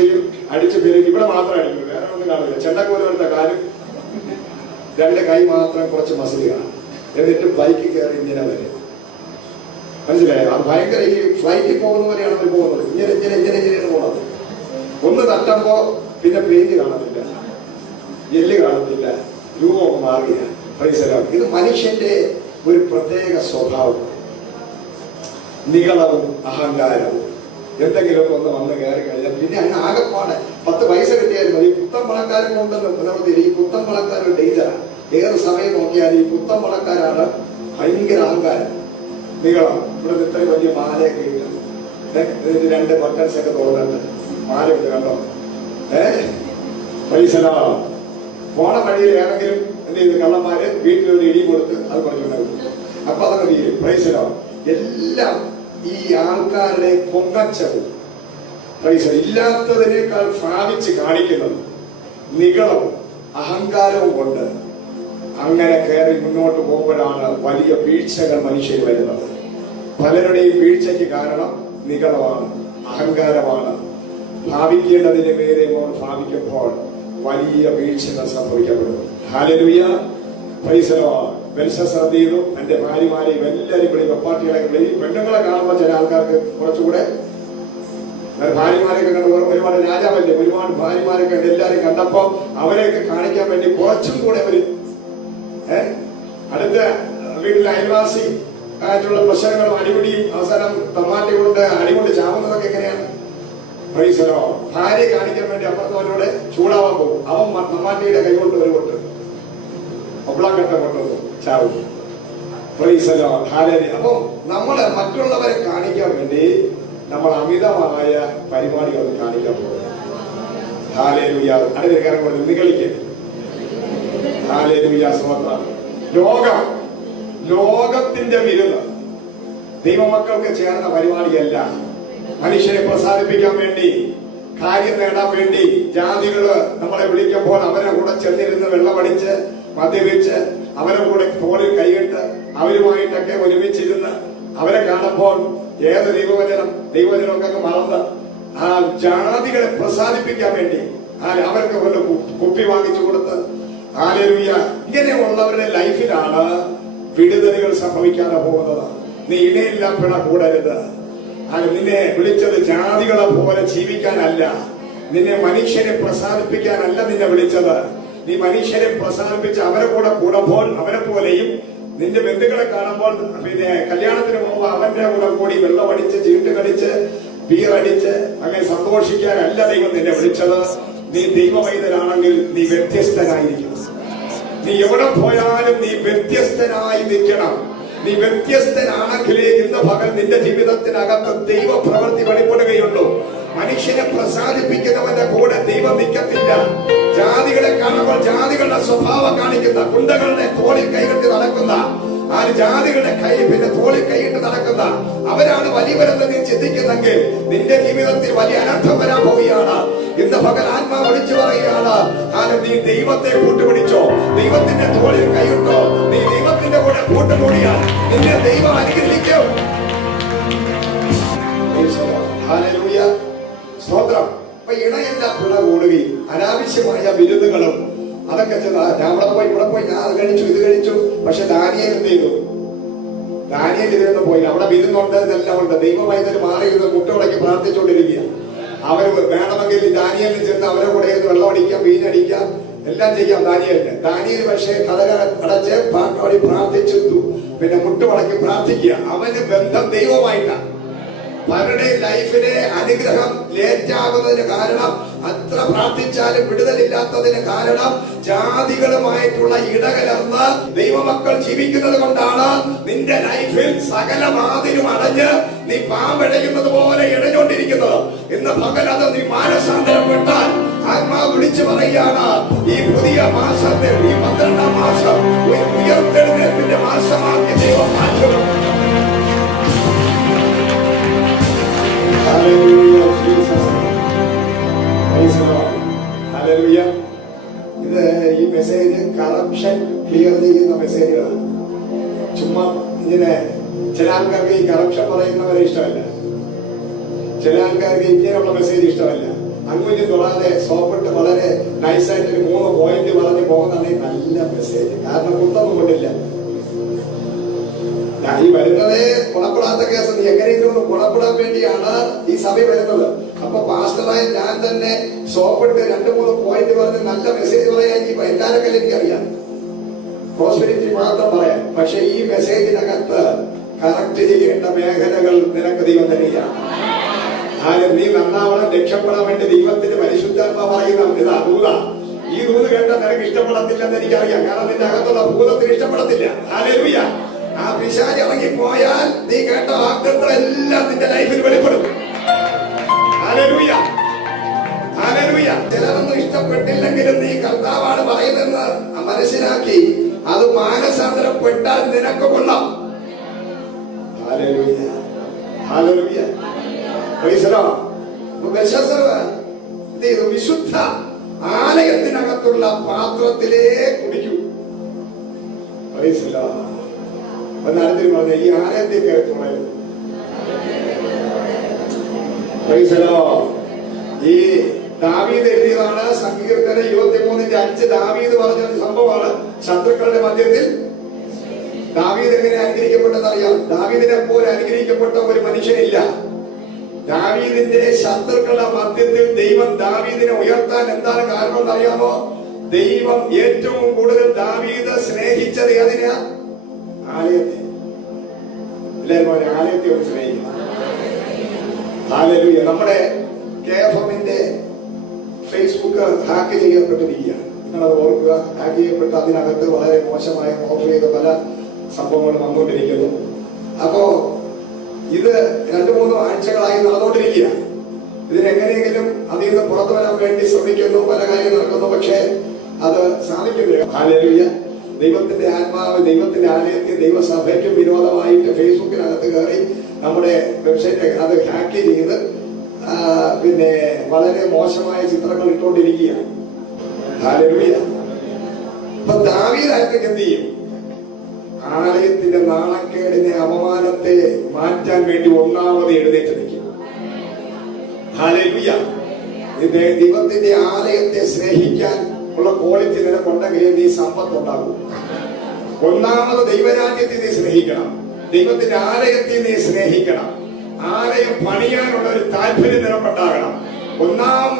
അടിച്ചു പെരുകി. ഇവിടെ മാത്രം അടിക്കും, വേറെ ഒന്നും കാണില്ല. ചെണ്ടക്കോലുകളുടെ കാലും 2 കൈ മാത്രം കുറച്ച് മസിൽ കാണും. എന്നിട്ട് ബൈക്ക് കയറി ഇങ്ങനെ വരും. മനസ്സിലായോ? അത് ഭയങ്കര ഈ ഫ്ലൈറ്റിൽ പോകുന്നവരെയാണ് അവർ പോകുന്നത്. ഇങ്ങനെ ഇങ്ങനെ ഇങ്ങനെ ഇങ്ങനെ പോകുന്നത്. ഒന്ന് തട്ടുമ്പോ പിന്നെ പേജ് കാണത്തില്ല, എല്ല് കാണത്തില്ല, രൂപം മാറിയ. Price the Lord. ഇത് മനുഷ്യന്റെ ഒരു പ്രത്യേക സ്വഭാവം, നികളവും അഹങ്കാരവും. എന്തെങ്കിലും ഒന്ന് വന്ന് കയറി കഴിഞ്ഞാൽ പിന്നെ അതിന് ആകെപ്പാടെ 10 പൈസ കിട്ടിയാലും മതി. പുത്തൻ പണക്കാരൻ കൊണ്ടെന്ന് പുനർത്തി. ഈ പുത്തൻ പണക്കാരൊരു ഡേഞ്ചറാണ്. ഏത് സമയം നോക്കിയാൽ ഈ പുത്തൻ പണക്കാരാണ് ഭയങ്കര അഹങ്കാരം, നികളം. ഇവിടെ ഇത്രയും വലിയ മാലയൊക്കെ ഇട്ട് 2 ബട്ടൺസ് ഒക്കെ തോന്നുന്നുണ്ട്, മാല ഉണ്ട് കണ്ടോ? പൈസ പോണ വഴിയിൽ ഏതെങ്കിലും എന്ത് ചെയ്ത് കള്ളന്മാര് വീട്ടിലൊരു ഇടി കൊടുത്ത് അത് പറഞ്ഞുണ്ടാകും. അപ്പൊ അതൊക്കെ തീരും. പ്രൈസലോ. എല്ലാം ഈ ആൾക്കാരുടെ പൊങ്ങച്ചവും ഇല്ലാത്തതിനേക്കാൾ ഭാവിച്ച് കാണിക്കുന്നത് നികളവും അഹങ്കാരവും കൊണ്ട് അങ്ങനെ കയറി മുന്നോട്ട് പോകുമ്പോഴാണ് വലിയ വീഴ്ചകൾ മനുഷ്യർ വരുന്നത്. പലരുടെയും വീഴ്ചയ്ക്ക് കാരണം നികളമാണ്, അഹങ്കാരമാണ്. ഭാവിക്കേണ്ടതിന് മേലെ ഭാവിക്കുമ്പോൾ വലിയ വീഴ്ചകൾ സംഭവിക്കപ്പെടുന്നു. Hallelujah. Praise the Lord. Belshazzar ചെയ്തു തന്റെ ഭാര്യമാരെയും എല്ലാവരും വിളി, വെപ്പാട്ടികളെ വിളി. പെണ്ണുങ്ങളെ കാണുമ്പോൾ ചില ആൾക്കാർക്ക് കുറച്ചുകൂടെ ഭാര്യമാരെയൊക്കെ കണ്ട് ഒരുപാട് രാജാവല്ലേ, ഒരുപാട് ഭാര്യമാരൊക്കെ ഉണ്ട്. എല്ലാവരും കണ്ടപ്പോ അവരെയൊക്കെ കാണിക്കാൻ വേണ്ടി കുറച്ചും കൂടെ അവര് അടുത്ത വീട്ടിലെ അയൽവാസി ആയിട്ടുള്ള പ്രശ്നങ്ങളും അടിപിടിയും അവസാനം തമ്മാറ്റി കൊണ്ട് അടികൊണ്ട് ചാവുന്നതൊക്കെ എങ്ങനെയാണ്? Price the Lord. ഭാര്യയെ കാണിക്കാൻ വേണ്ടി അപ്പുറത്തവരോട് ചൂടാവാൻ പോകും. അവൻ തമ്മാറ്റിയുടെ കൈകൊണ്ട് ഒരു കൊട്ട് ഒബ്ലാങ്കട്ട കൊണ്ടുവന്നു ചാവും. Price the Lord. ഹല്ലേലൂയ. അപ്പൊ നമ്മള് മറ്റുള്ളവരെ കാണിക്കാൻ വേണ്ടി നമ്മൾ അമിതമായ പരിപാടികൾ കാണിക്കാൻ പോകും. ഹല്ലേലൂയ. അടുത്ത കാര്യം കൊണ്ട് നിഗളിക്കരുത്. ഹല്ലേലൂയ. സ്തോത്രം. ലോകത്തിന്റെ വിരുന്ന് ദൈവമക്കൾക്ക് ചേർന്ന പരിപാടിയല്ല. മനുഷ്യരെ പ്രസാദിപ്പിക്കാൻ വേണ്ടി, കാര്യം നേടാൻ വേണ്ടി ജാതികള് നമ്മളെ വിളിക്കുമ്പോൾ അവരെ കൂടെ ചെന്നിരുന്ന് വെള്ളമടിച്ച് മദ്യപിച്ച് അവരെ കൂടെ തോളിൽ കൈയിട്ട് അവരുമായിട്ടൊക്കെ ഒരുമിച്ചിരുന്ന് അവരെ കാണുമ്പോൾ ഏത് ദൈവവചനമൊക്കെ മറന്ന് ആ ജാതികളെ പ്രസാദിപ്പിക്കാൻ വേണ്ടി അവർക്ക് വല്ല കുപ്പി വാങ്ങിച്ചു കൊടുത്ത് ഹല്ലേലൂയ. ഇങ്ങനെയുള്ളവരുടെ ലൈഫിലാണ് വിടുതലുകൾ സംഭവിക്കാതെ പോകുന്നത്. നീ ഇണയില്ല പിണ കൂടരുത്. നിന്നെ വിളിച്ചത് ജാതികളെ പോലെ ജീവിക്കാനല്ല, നിന്നെ മനുഷ്യരെ പ്രസാദിപ്പിക്കാനല്ല നിന്നെ വിളിച്ചത്. നീ മനുഷ്യരെ പ്രസാദിപ്പിച്ച് അവരെ കൂടെ കൂടുമ്പോൾ അവരെ പോലെയും നിന്റെ ബന്ധുക്കളെ കാണുമ്പോൾ പിന്നെ കല്യാണത്തിന് പോകുമ്പോൾ അവന്റെ കൂടെ കൂടി വെള്ളമടിച്ച് ചീട്ട് കളിച്ച് ബീറടിച്ച് അങ്ങനെ സന്തോഷിക്കാനല്ല ദൈവം നിന്നെ വിളിച്ചത്. നീ ദൈവവൈതലാണെങ്കിൽ നീ വ്യത്യസ്തനായിരിക്കണം. നീ എവിടെ പോയാലും നീ വ്യത്യസ്തനായി നിൽക്കണം. നീ വ്യത്യസ്തനാണെങ്കിലേ ഇന്ന് പകൽ നിന്റെ ജീവിതത്തിനകത്ത് ദൈവ പ്രവൃത്തി വെളിപ്പെടുകയുള്ളൂ. മനുഷ്യനെ പ്രസാദിപ്പിക്കുന്നവന്റെ കൂടെ ദൈവം നിൽക്കത്തില്ല. ജാതികളെ കാണുമ്പോൾ ജാതികളുടെ സ്വഭാവം കാണിക്കുന്ന ഗുണ്ടകളുടെ തോളിൽ കൈകെട്ടി നടക്കുന്ന ജാതികളുടെ തോളിൽ കൈയിട്ട് നടക്കുന്ന അവരാണ് വലിയവരെന്ന് നീ ചിന്തിക്കുന്നെങ്കിൽ നിന്റെ ജീവിതത്തിൽ വലിയ അനർത്ഥം വരാൻ പോവുകയാണ്. ഇന്ന് പകൽ ആത്മാവ് വിളിച്ചു പറയുകയാണ്, നീ ദൈവത്തെ കൂട്ടുപിടിച്ചോ, ദൈവത്തിന്റെ തോളിൽ കൈയിട്ടോ, നീ ദൈവത്തിന്റെ കൂടെ കൂട്ടുകൂടിയാൽ നിന്നെ ദൈവം അനുഗ്രഹിക്കും. സ്തോത്രം. അപ്പൊ ഇണയല്ല പിണ കൂടുകയും അനാവശ്യമായ വിരുന്നുകളും അതൊക്കെ ഞാൻ ഇവിടെ പോയി ഞാൻ അത് കഴിച്ചു ഇത് കഴിച്ചു. പക്ഷെ ദാനിയേൽ എന്ത് ചെയ്തു? ദാനിയേൽ ഇതിനൊന്നും പോയില്ല. അവിടെ വിരുന്നുണ്ട്, ഇതെല്ലാം ഉണ്ട്. ദൈവമായതിന് മാറി ഇരുന്ന് മുട്ടോടക്കി പ്രാർത്ഥിച്ചുകൊണ്ടിരിക്കുക. അവര് വേണമെങ്കിൽ ദാനിയേലിൽ ചെന്ന് അവരെ കൂടെ വെള്ളം അടിക്കാം, വീഞ്ഞടിക്കാം, എല്ലാം ചെയ്യാം ദാനിയേൽ പക്ഷേ കഥക അടച്ച് പാട്ടോടി പ്രാർത്ഥിച്ചു, പിന്നെ മുട്ടുമടക്കി പ്രാർത്ഥിക്കുക. അവന് ബന്ധം ദൈവമായിട്ടാണ്. അവരുടെ ലൈഫിലെ അനുഗ്രഹം ലേറ്റ് ആകുന്നതിന് കാരണം, അത്ര പ്രാർത്ഥിച്ചാലും വിടുതലില്ലാത്തതിന് കാരണം ജാതികളുമായിട്ടുള്ള ഇടകലർന്ന് ദൈവമക്കൾ ജീവിക്കുന്നത് കൊണ്ടാണ്. നിന്റെ ലൈഫിൽ സകല വാതിലും അടഞ്ഞ് നീ പാമ്പടയുന്നത് പോലെ ഇടഞ്ഞോണ്ടിരിക്കുന്നത്. ഇന്ന് പകൽ അത് നീ മാനസാന്തരപ്പെട്ടാൽ ആത്മാവ് വിളിച്ചു പറയുകയാണ്, ഈ പുതിയ മാസത്തിൽ, ഈ 12ാം മാസം ഒരു ഉയർത്തെഴുന്നേൽപ്പിന്റെ മാസമാക്കി ദൈവം മാറ്റും. ഇത് ഈ മെസ്സേജ് കറപ്ഷൻ ക്ലിയർ ചെയ്യുന്ന മെസ്സേജുകളാണ്. ചുമ്മാ ഇങ്ങനെ ചില ആൾക്കാർക്ക് ഈ കറപ്ഷൻ പറയുന്നവരെ ഇഷ്ടമല്ല, ചില ആൾക്കാർക്ക് ഇങ്ങനെയുള്ള മെസ്സേജ് ഇഷ്ടമല്ല. അങ്ങോട്ട് തൊടാതെ സോപ്പിട്ട് വളരെ നൈസായിട്ട് ഒരു 3 പോയിന്റ് പറഞ്ഞ് പോകുന്നതാണ് നല്ല മെസ്സേജ്. കാരണം കുത്തൊന്നും കൊണ്ടില്ല. ഈ വരുന്നത് ഗുണപ്പെടാത്ത കേസ് നീ എങ്ങനെയെങ്കിലും ഒന്ന് ഗുണപ്പെടാൻ വേണ്ടിയാണ് ഈ സഭ വരുന്നത്. അപ്പൊ പാസ്റ്ററായി ഞാൻ തന്നെ സോപ്പിട്ട് 2-3 പോയിന്റ് പറഞ്ഞ് നല്ല മെസ്സേജ് പറയാൻ ഈ എല്ലാവരൊക്കെ എനിക്കറിയാം, പ്രോസ്പെരിറ്റി മാത്രം പറയാം. പക്ഷെ ഈ മെസ്സേജിനകത്ത് കറക്റ്റ് ചെയ്യേണ്ട മേഖലകൾ നിനക്ക് ദൈവം തരികയാണ്. നീ നന്നാവണം, രക്ഷപ്പെടാൻ വേണ്ടി ദൈവത്തിന്റെ പരിശുദ്ധാത്മ പറയുന്ന ഇതാ ദൂത. ഈ ദൂത് കേട്ടാൽ നിനക്ക് ഇഷ്ടപ്പെടത്തില്ലെന്ന് എനിക്കറിയാം. കാരണം നിന്റെ അകത്തുള്ള ഭൂതത്തിന് ഇഷ്ടപ്പെടത്തില്ല. ഹല്ലേലൂയ. ആ പിശാച് ഇറങ്ങിപ്പോയാൽ നീ കേട്ട വാഗ്ദത്തങ്ങളെല്ലാം നിന്റെ ലൈഫിൽ വെളിപ്പെടും. Hallelujah, hallelujah. ചിലരൊന്നും ഇഷ്ടപ്പെട്ടില്ലെങ്കിലും നീ കർത്താവാണ് പറയുന്നതെന്ന് മനസ്സിലാക്കി അത് മാനസാന്തരപ്പെട്ടാൽ നിനക്ക് കൊള്ളാം. Hallelujah, hallelujah. Praise the Lord. വിശുദ്ധ ആലയത്തിനകത്തുള്ള പാത്രത്തിലേ കുടിക്കൂ. Praise the Lord. ഈ ആലയത്തിൽ കയറി ഈ ദാവീദ് എഴുതിയതാണ് സങ്കീർത്തനം 23:5. ദാവീദ് പറഞ്ഞ ഒരു സംഭവമാണ്. ശത്രുക്കളുടെ മധ്യത്തിൽ ദാവീദ് എങ്ങനെ അനുഗ്രഹിക്കപ്പെട്ടെന്ന് അറിയാം. ദാവീദിനെ പോലെ അനുഗ്രഹിക്കപ്പെട്ട ഒരു മനുഷ്യനില്ല. ദാവീദിന്റെ ശത്രുക്കളുടെ മധ്യത്തിൽ ദൈവം ദാവീദിനെ ഉയർത്താൻ എന്താണ് കാരണം എന്നറിയാമോ? ദൈവം ഏറ്റവും കൂടുതൽ ദാവീദ് സ്നേഹിച്ചത് അതിന് ആലയത്തെ. എല്ലാവരും ആലയത്തെ ഒന്ന് സ്നേഹിക്കണം. ഹല്ലേലൂയ. നമ്മുടെ KFM-ന്റെ ഫേസ്ബുക്ക് ഹാക്ക് ചെയ്യപ്പെട്ടിരിക്കുകയാണ്. നിങ്ങളത് ഓർക്കുക. ഹാക്ക് ചെയ്യപ്പെട്ട് അതിനകത്ത് വളരെ മോശമായ ഓഫർ ചെയ്ത പല സംഭവങ്ങളും വന്നുകൊണ്ടിരിക്കുന്നു. അപ്പോ ഇത് 2-3 ആഴ്ചകളായി നടന്നുകൊണ്ടിരിക്കുക. ഇതിനെങ്ങനെയെങ്കിലും അതിൽ നിന്ന് പുറത്തു വരാൻ വേണ്ടി ശ്രമിക്കുന്നു, പല കാര്യം നടക്കുന്നു. പക്ഷേ അത് സാധിക്കുന്നില്ല. ഹല്ലേലൂയ. ദൈവത്തിന്റെ ആത്മാവ് ദൈവത്തിന്റെ ആലയത്തിൽ ദൈവസഭയ്ക്കും വിരോധമായിട്ട് ഫേസ്ബുക്കിനകത്ത് കയറി നമ്മുടെ വെബ്സൈറ്റ് അത് ഹാക്ക് ചെയ്ത് പിന്നെ വളരെ മോശമായ ചിത്രങ്ങൾ ഇട്ടുകൊണ്ടിരിക്കുകയാണ്. ഹല്ലേലൂയ. അപ്പൊ ദാവീദായിട്ട് എന്ത് ചെയ്യും? ആലയത്തിന്റെ നാണക്കേടിനെ, അപമാനത്തെ മാറ്റാൻ വേണ്ടി ഒന്നാമത് എഴുന്നേറ്റ് നിൽക്കും. ഹല്ലേലൂയ. ദൈവത്തിന്റെ ആലയത്തെ സ്നേഹിക്കാൻ ഉള്ള ക്വാളിറ്റി നിനക്കുണ്ടെങ്കിൽ നീ സമ്പത്ത് ഉണ്ടാകും. ഒന്നാമത് ദൈവരാജ്യത്തെ നീ സ്നേഹിക്കണം. ദൈവത്തിന്റെ ആലയത്തെ നീ സ്നേഹിക്കണം. ആലയം പണിയാനുള്ള ഒരു താല്പര്യം നിനക്കുണ്ടാകണം. ഒന്നാം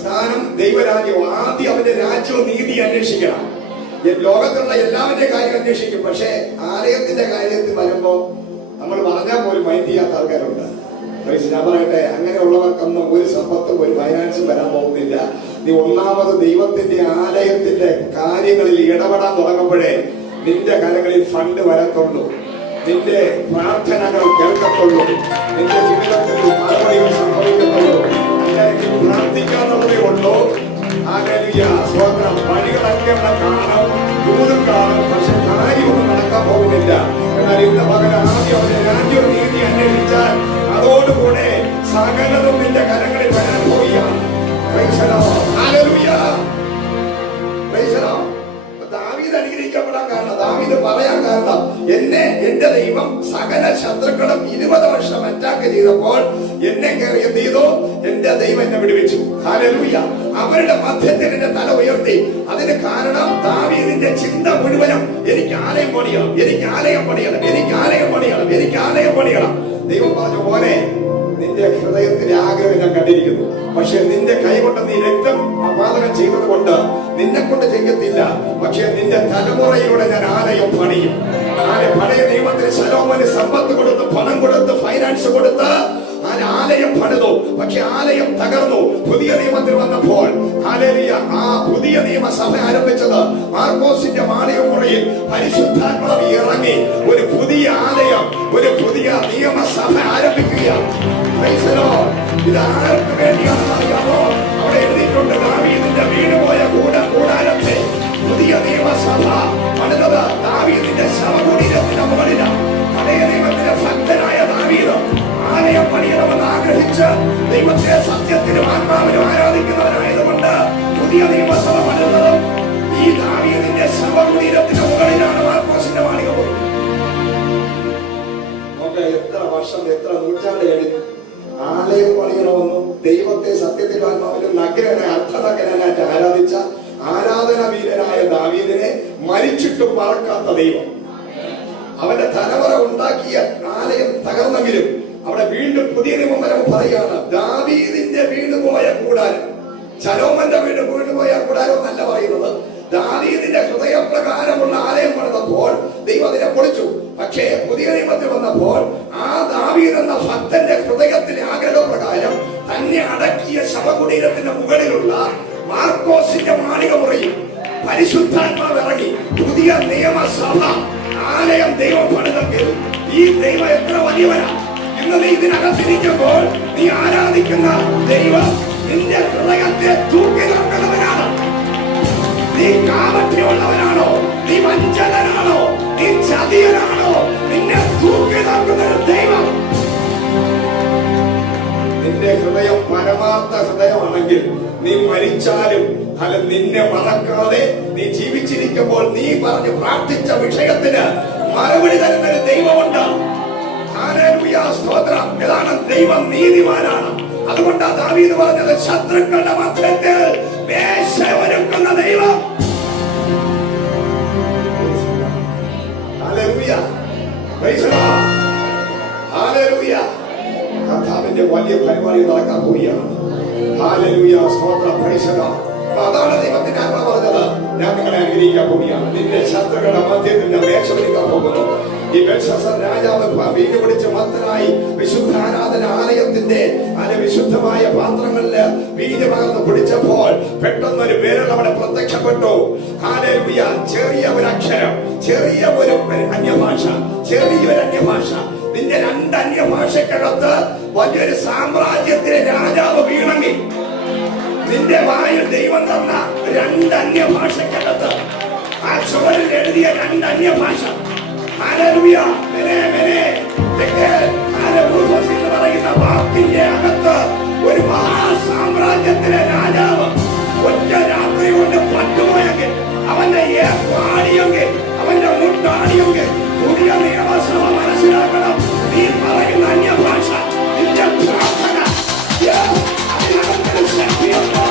സ്ഥാനം ദൈവരാജ്യവും. ആദ്യം അവന്റെ രാജ്യവും നീതി അന്വേഷിക്കണം. ലോകത്തുള്ള എല്ലാവരുടെ കാര്യം അന്വേഷിക്കും. പക്ഷെ ആലയത്തിന്റെ കാര്യത്തിൽ വരുമ്പോ നമ്മൾ പറഞ്ഞാൽ പോലും മൈൻഡ് ചെയ്യാത്ത ആൾക്കാരുണ്ട്. ഞാൻ പറയട്ടെ, അങ്ങനെയുള്ളവർക്കൊന്നും ഒരു സമ്പത്തും ഒരു ഫൈനാൻസും വരാൻ പോകുന്നില്ല. നീ ഒന്നാമത് ദൈവത്തിന്റെ ആലയത്തിന്റെ കാര്യങ്ങളിൽ ഇടപെടാൻ തുടങ്ങുമ്പോഴേ നിന്റെ കരങ്ങളിൽ ഫണ്ട് വരത്തുള്ളൂ, നിന്റെ പ്രാർത്ഥനകൾ കേൾക്കത്തുള്ളൂ, നിന്റെ ജീവിതത്തിൽ മറുപടികൾ സംഭവിക്കത്തുള്ളൂ. അല്ലെങ്കിൽ പ്രാർത്ഥിക്കാന്നുള്ളതേ ഉള്ളൂ. സ്വന്തം പണികളൊക്കെ അവിടെ കാണും, ദൂരം കാണും, പക്ഷെ കാര്യമൊന്നും നടക്കാൻ പോകുന്നില്ല. എന്നാൽ ഇന്ന് പകൽ ആദ്യം അവന്റെ രാജ്യവും നീതി അന്വേഷിച്ചാൽ അതോടുകൂടെ സകലതും നിന്റെ കരങ്ങളിൽ വരാൻ പോവുകയാണ്. ദാവീദ് അനുഗ്രഹിക്കപ്പെടാൻ കാരണം, ദാവീദ് പറയാൻ കാരണം, എന്റെ ദൈവം സകല ശത്രുക്കളും 20 വർഷം അറ്റാക്ക് ചെയ്തപ്പോൾ എന്നെ കയറി എന്ത് ചെയ്തു? എന്റെ ദൈവം എന്നെ വിടുവിച്ചു. ഹല്ലേലൂയ. അവരുടെ മധ്യത്തിൽ എന്റെ തല ഉയർത്തി. അതിന് കാരണം ദാവീദിന്റെ ചിന്ത മുഴുവനും എനിക്ക് ആലയം പണിയണം, എനിക്ക് ആലയം പണിയണം, എനിക്ക് ആലയം പണിയണം, എനിക്ക് ആലയം പണിയണം. ദൈവം പറഞ്ഞു, പോലെ നിന്റെ ഹൃദയത്തിലെ ആഗ്രഹം ഞാൻ കണ്ടിരിക്കുന്നു. പക്ഷെ നിന്റെ കൈകൊണ്ട് നീ രക്തം പാതകം ചെയ്തത് കൊണ്ട് നിന്നെ കൊണ്ട് ചെയ്യത്തില്ല. പക്ഷെ നിന്റെ തലമുറയിലൂടെ ഞാൻ ആലയം പണിയും. പഴയ നിയമത്തിൽ ശലോമോന് സമ്പത്ത് കൊടുത്ത്, പണം കൊടുത്ത്, ഫൈനാൻസ് കൊടുത്ത് ആലയം പണിതു. പക്ഷെ ആലയം തകർന്നു. പുതിയ നിയമത്തിൽ വന്നപ്പോൾ ആ പുതിയ നിയമസഭ ആരംഭിച്ചത് മാർക്കോസിന്റെ മാളികമുറിയിൽ പരിശുദ്ധാത്മാവ് ഇറങ്ങി ഒരു പുതിയ ആലയം, ഒരു പുതിയ നിയമസഭ ആരംഭിക്കുകയാണ്. ഇത് ആർക്ക് വേണ്ടിയാണെന്ന് അറിയാമോ? അവിടെ എഴുതിയിട്ടുണ്ട്, ദാവീദിന്റെ വീണുപോയ കൂടാരത്തെ പുതിയ നിയമസഭ പണിതത് ദാവീദിന്റെ ശവകുടീരത്തിന്റെ മുകളിലാണ്. പഴയ നിയമത്തിലെ ഭക്തനായ ദാവീദ് ആലയം പണിയണമെന്ന് ആഗ്രഹിച്ച് ദൈവത്തെ സത്യത്തിലും ആത്മാവിലും ആരാധിക്കുന്നവനായതുകൊണ്ട് പുതിയ നിയമസഭ പണിതത് ഈ ദാവീദിന്റെ ശവകുടീരത്തിന്റെ മുകളിലാണ്, മാർക്കോസിന്റെ മാളിക. എത്ര വർഷം, എത്ര നൂറ്റാണ്ട് കഴിഞ്ഞു ആലയം പണിയണമെന്നും ദൈവത്തെ സത്യത്തിലും ആത്മാവിലും നഗ്നനായ അർത്ഥനഗ്നനായിട്ട് ആരാധിച്ച ആരാധന വീരനായ ദാവീദിനെ മരിച്ചിട്ടും മറക്കാത്ത ദൈവം. അവന്റെ തലമുറ ഉണ്ടാക്കിയ ആലയം തകർന്നെങ്കിലും അവിടെ വീണ്ടും പുതിയ നിയമം പറയുകയാണ്, ദാവീദിന്റെ വീണുപോയ കൂടാരം, ശലോമോന്റെ വീണുപോയ കൂടാരം എന്നല്ല പറയുന്നത്. ദാവീദിന്റെ ഹൃദയപ്രകാരമുള്ള ആലയം പണിതപ്പോൾ ദൈവം അതിനെ പൊളിച്ചു. പക്ഷേ പുതിയ നിയമത്തിൽ വന്നപ്പോൾ ആ ദാവീദ് എന്ന ഭക്തന്റെ ഹൃദയത്തിലെ ആഗ്രഹപ്രകാരം തന്നെ അടക്കിയ ശവകുടീരത്തിന്റെ മുകളിലുള്ള മാർക്കോസിന്റെ മാളിക മുറിയിൽ പരിശുദ്ധാത്മാവ് ഇറങ്ങി പുതിയ നിയമസഭ ആലയം ദൈവം പണിതെങ്കിൽ ഈ ദൈവം എത്ര വലിയവനാ. ഇന്ന് നീ ഇതിനകത്തിരിക്കുമ്പോൾ നീ ആരാധിക്കുന്ന ദൈവം നിന്റെ ഹൃദയത്തെ തൂക്കി നിർത്തുന്നവനാണ്. നീ കാപട്യമുള്ളവനാണോ? നീ വഞ്ചകനാണോ? നീ ചതിയനാണോ? നിന്നെ തൂക്കി നിർത്തുന്ന ദൈവം. നിന്റെ ഹൃദയം പരമാർത്ഥ ഹൃദയമാണെങ്കിൽ നീ മരിച്ചാലും അല്ല നിന്നെ മറക്കാതെ നീ ജീവിച്ചിരിക്കുമ്പോൾ നീ പറഞ്ഞ് പ്രാർത്ഥിച്ച വിഷയത്തിന് മറുപടി തരുന്ന ഒരു ദൈവമുണ്ട്. ഹല്ലേലൂയ, സ്തോത്രം. ഇതാണ് ദൈവം, നീതിമാനാണ്. അതുകൊണ്ടാണ് ദാവീദ് പറഞ്ഞത്, ശത്രുക്കളുടെ മധ്യത്തിൽ വേശ്യ ഒരുക്കുന്ന ദൈവം. Hallelujah, praise the Lord. Hallelujah. കർത്താവിന്റെ വലിയ പരിപാടി നടക്കാൻ പോവുകയാണ്. ഹല്ലേലൂയ, സ്തോത്രം, പ്രൈസ് ദി ലോർഡ്. അതാണ് ദൈവത്തിന്റെ ആത്മാവ് പറഞ്ഞത്, ഞാൻ നിങ്ങളെ അനുഗ്രഹിക്കാൻ പോവുകയാണ്. നിന്റെ ശത്രുക്കളുടെ മധ്യത്തിൽ ഞാൻ വേശ്യ ഒരുക്കാൻ പോകുന്നു. ഈ ബെൽശസ്സർ രാജാവ് വീഞ്ഞു കുടിച്ച് മത്തനായി വിശുദ്ധ ആരാധന ആലയത്തിന്റെ വിശുദ്ധമായ പാത്രങ്ങളില് വീഞ്ഞ് പകർന്ന് കുടിച്ചപ്പോൾ പെട്ടെന്നൊരു വിരൽ അവിടെ പ്രത്യക്ഷപ്പെട്ടു. ഹല്ലേലൂയ. ചെറിയ ഒരു അക്ഷരം, ചെറിയ ഒരു അന്യഭാഷ, ചെറിയൊരു അന്യഭാഷ. നിന്റെ 2 അന്യഭാഷക്കകത്ത് വലിയൊരു സാമ്രാജ്യത്തിലെ രാജാവ് വീണങ്ങി. നിന്റെ വായിൽ ദൈവം തന്ന 2 അന്യഭാഷക്കകത്ത് ആ ചുവരിൽ എഴുതിയ 2 അന്യഭാഷ. ഹല്ലേലൂയ. എന്ന് പറയുന്ന വാക്കിന്റെ അകത്ത് ഒരു മഹാസാമ്രാജ്യത്തിലെ രാജാവ് ഒറ്റ രാത്രി കൊണ്ട് പട്ടുപോയെങ്കിൽ, അവന്റെ പാടിയെങ്കിൽ, അവന്റെ മുട്ടാടിയെങ്കിൽ പുതിയ നിയമസഭ മനസ്സിലാക്കണം. നീ പറയുന്ന അന്യഭാഷ നിന്റെ പ്രാർത്ഥന അതിനകത്തൊരു ശക്തിയുണ്ട്.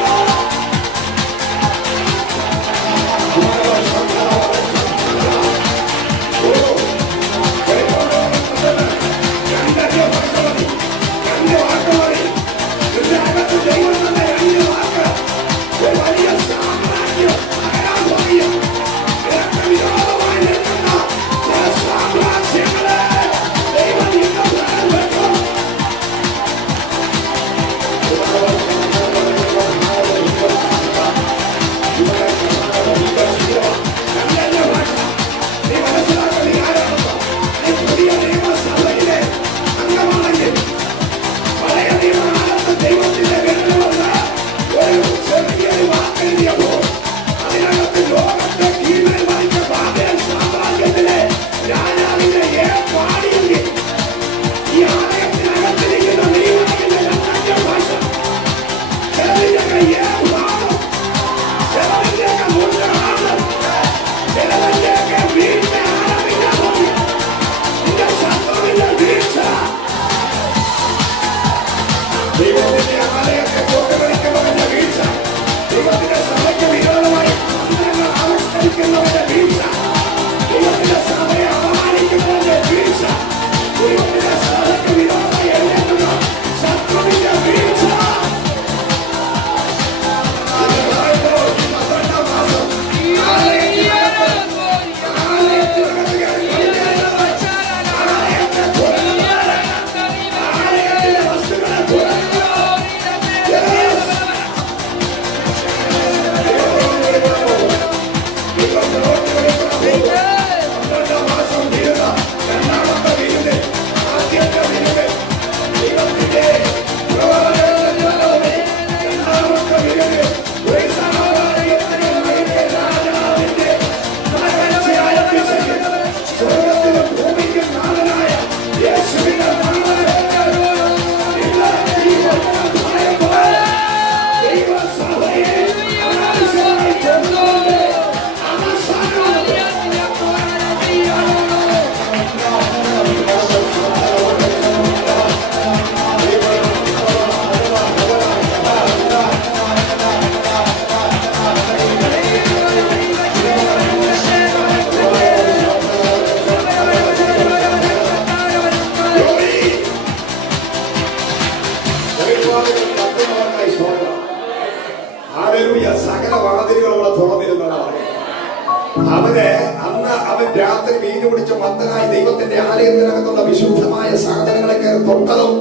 രാത്രി വീഞ്ഞു കുടിച്ച് മത്തനായി ദൈവത്തിന്റെ ആലയത്തിനകത്തുള്ള വിശുദ്ധമായ സാധനങ്ങളെ കയറി തൊട്ടതും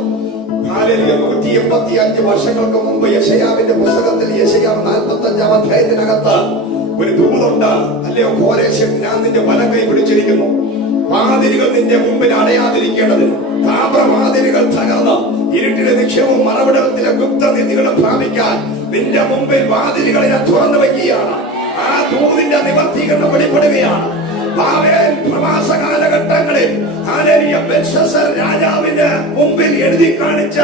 185 വർഷങ്ങൾക്ക് മുമ്പ് യെശയ്യാവിന്റെ പുസ്തകത്തിൽ യെശയ്യാവ് 45-ാം അധ്യായത്തിനകത്ത് ഒരു ദൂതുണ്ട്. അല്ലയോ കോരേശൻ, ഞാൻ നിന്റെ വലം കൈ പിടിച്ചിരിക്കുന്നു, വാതിലുകൾ നിന്റെ മുമ്പിൽ അടയാതിരിക്കേണ്ടതിന്. താമ്രവാതിലുകൾ തകർന്ന് ഇരുട്ടിലെ നിക്ഷേപവും മറവിടത്തിലെ ഗുപ്തനിധികളും പ്രാപിക്കാൻ നിന്റെ മുമ്പിൽ വാതിലുകളെ ഞാൻ തുറന്നു വയ്ക്കുകയാണ്. ആ ദൂതിന്റെ നിവർത്തീകരണം വെളിപ്പെടുകയാണ്. ബാബേൽ പ്രവാസ കാലഘട്ടങ്ങളിൽ ബെൽഷസ്സർ രാജാവിന്റെ മുമ്പിൽ എഴുതി കാണിച്ച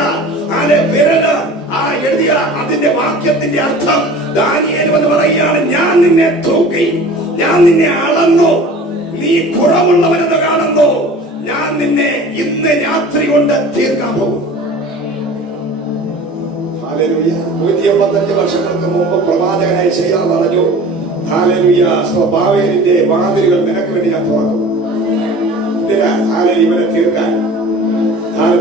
വിരല്, ആ എഴുതിയ അതിന്റെ വാക്യത്തിന്റെ അർത്ഥം ദാനിയേൽ എന്ന് പറയുകയാണ്, ഞാൻ നിന്നെ തൂക്കി, ഞാൻ നിന്നെ അളന്നു, നീ കുറവുള്ളവനെന്ന് കാണുന്നു, ഞാൻ നിന്നെ ഇന്ന് രാത്രി കൊണ്ട് തീർക്കാൻ പോകും. 185 വർഷങ്ങൾക്ക് മുമ്പ് പ്രവാചകനായ യെശയ്യാവ് പറഞ്ഞു, ഹല്ലേലൂയ, ബാബേലിന്റെ വാതിലുകൾ നിനക്ക് വേണ്ടി ഞാൻ തുറക്കും. ഇവനെ തീർക്കാൻ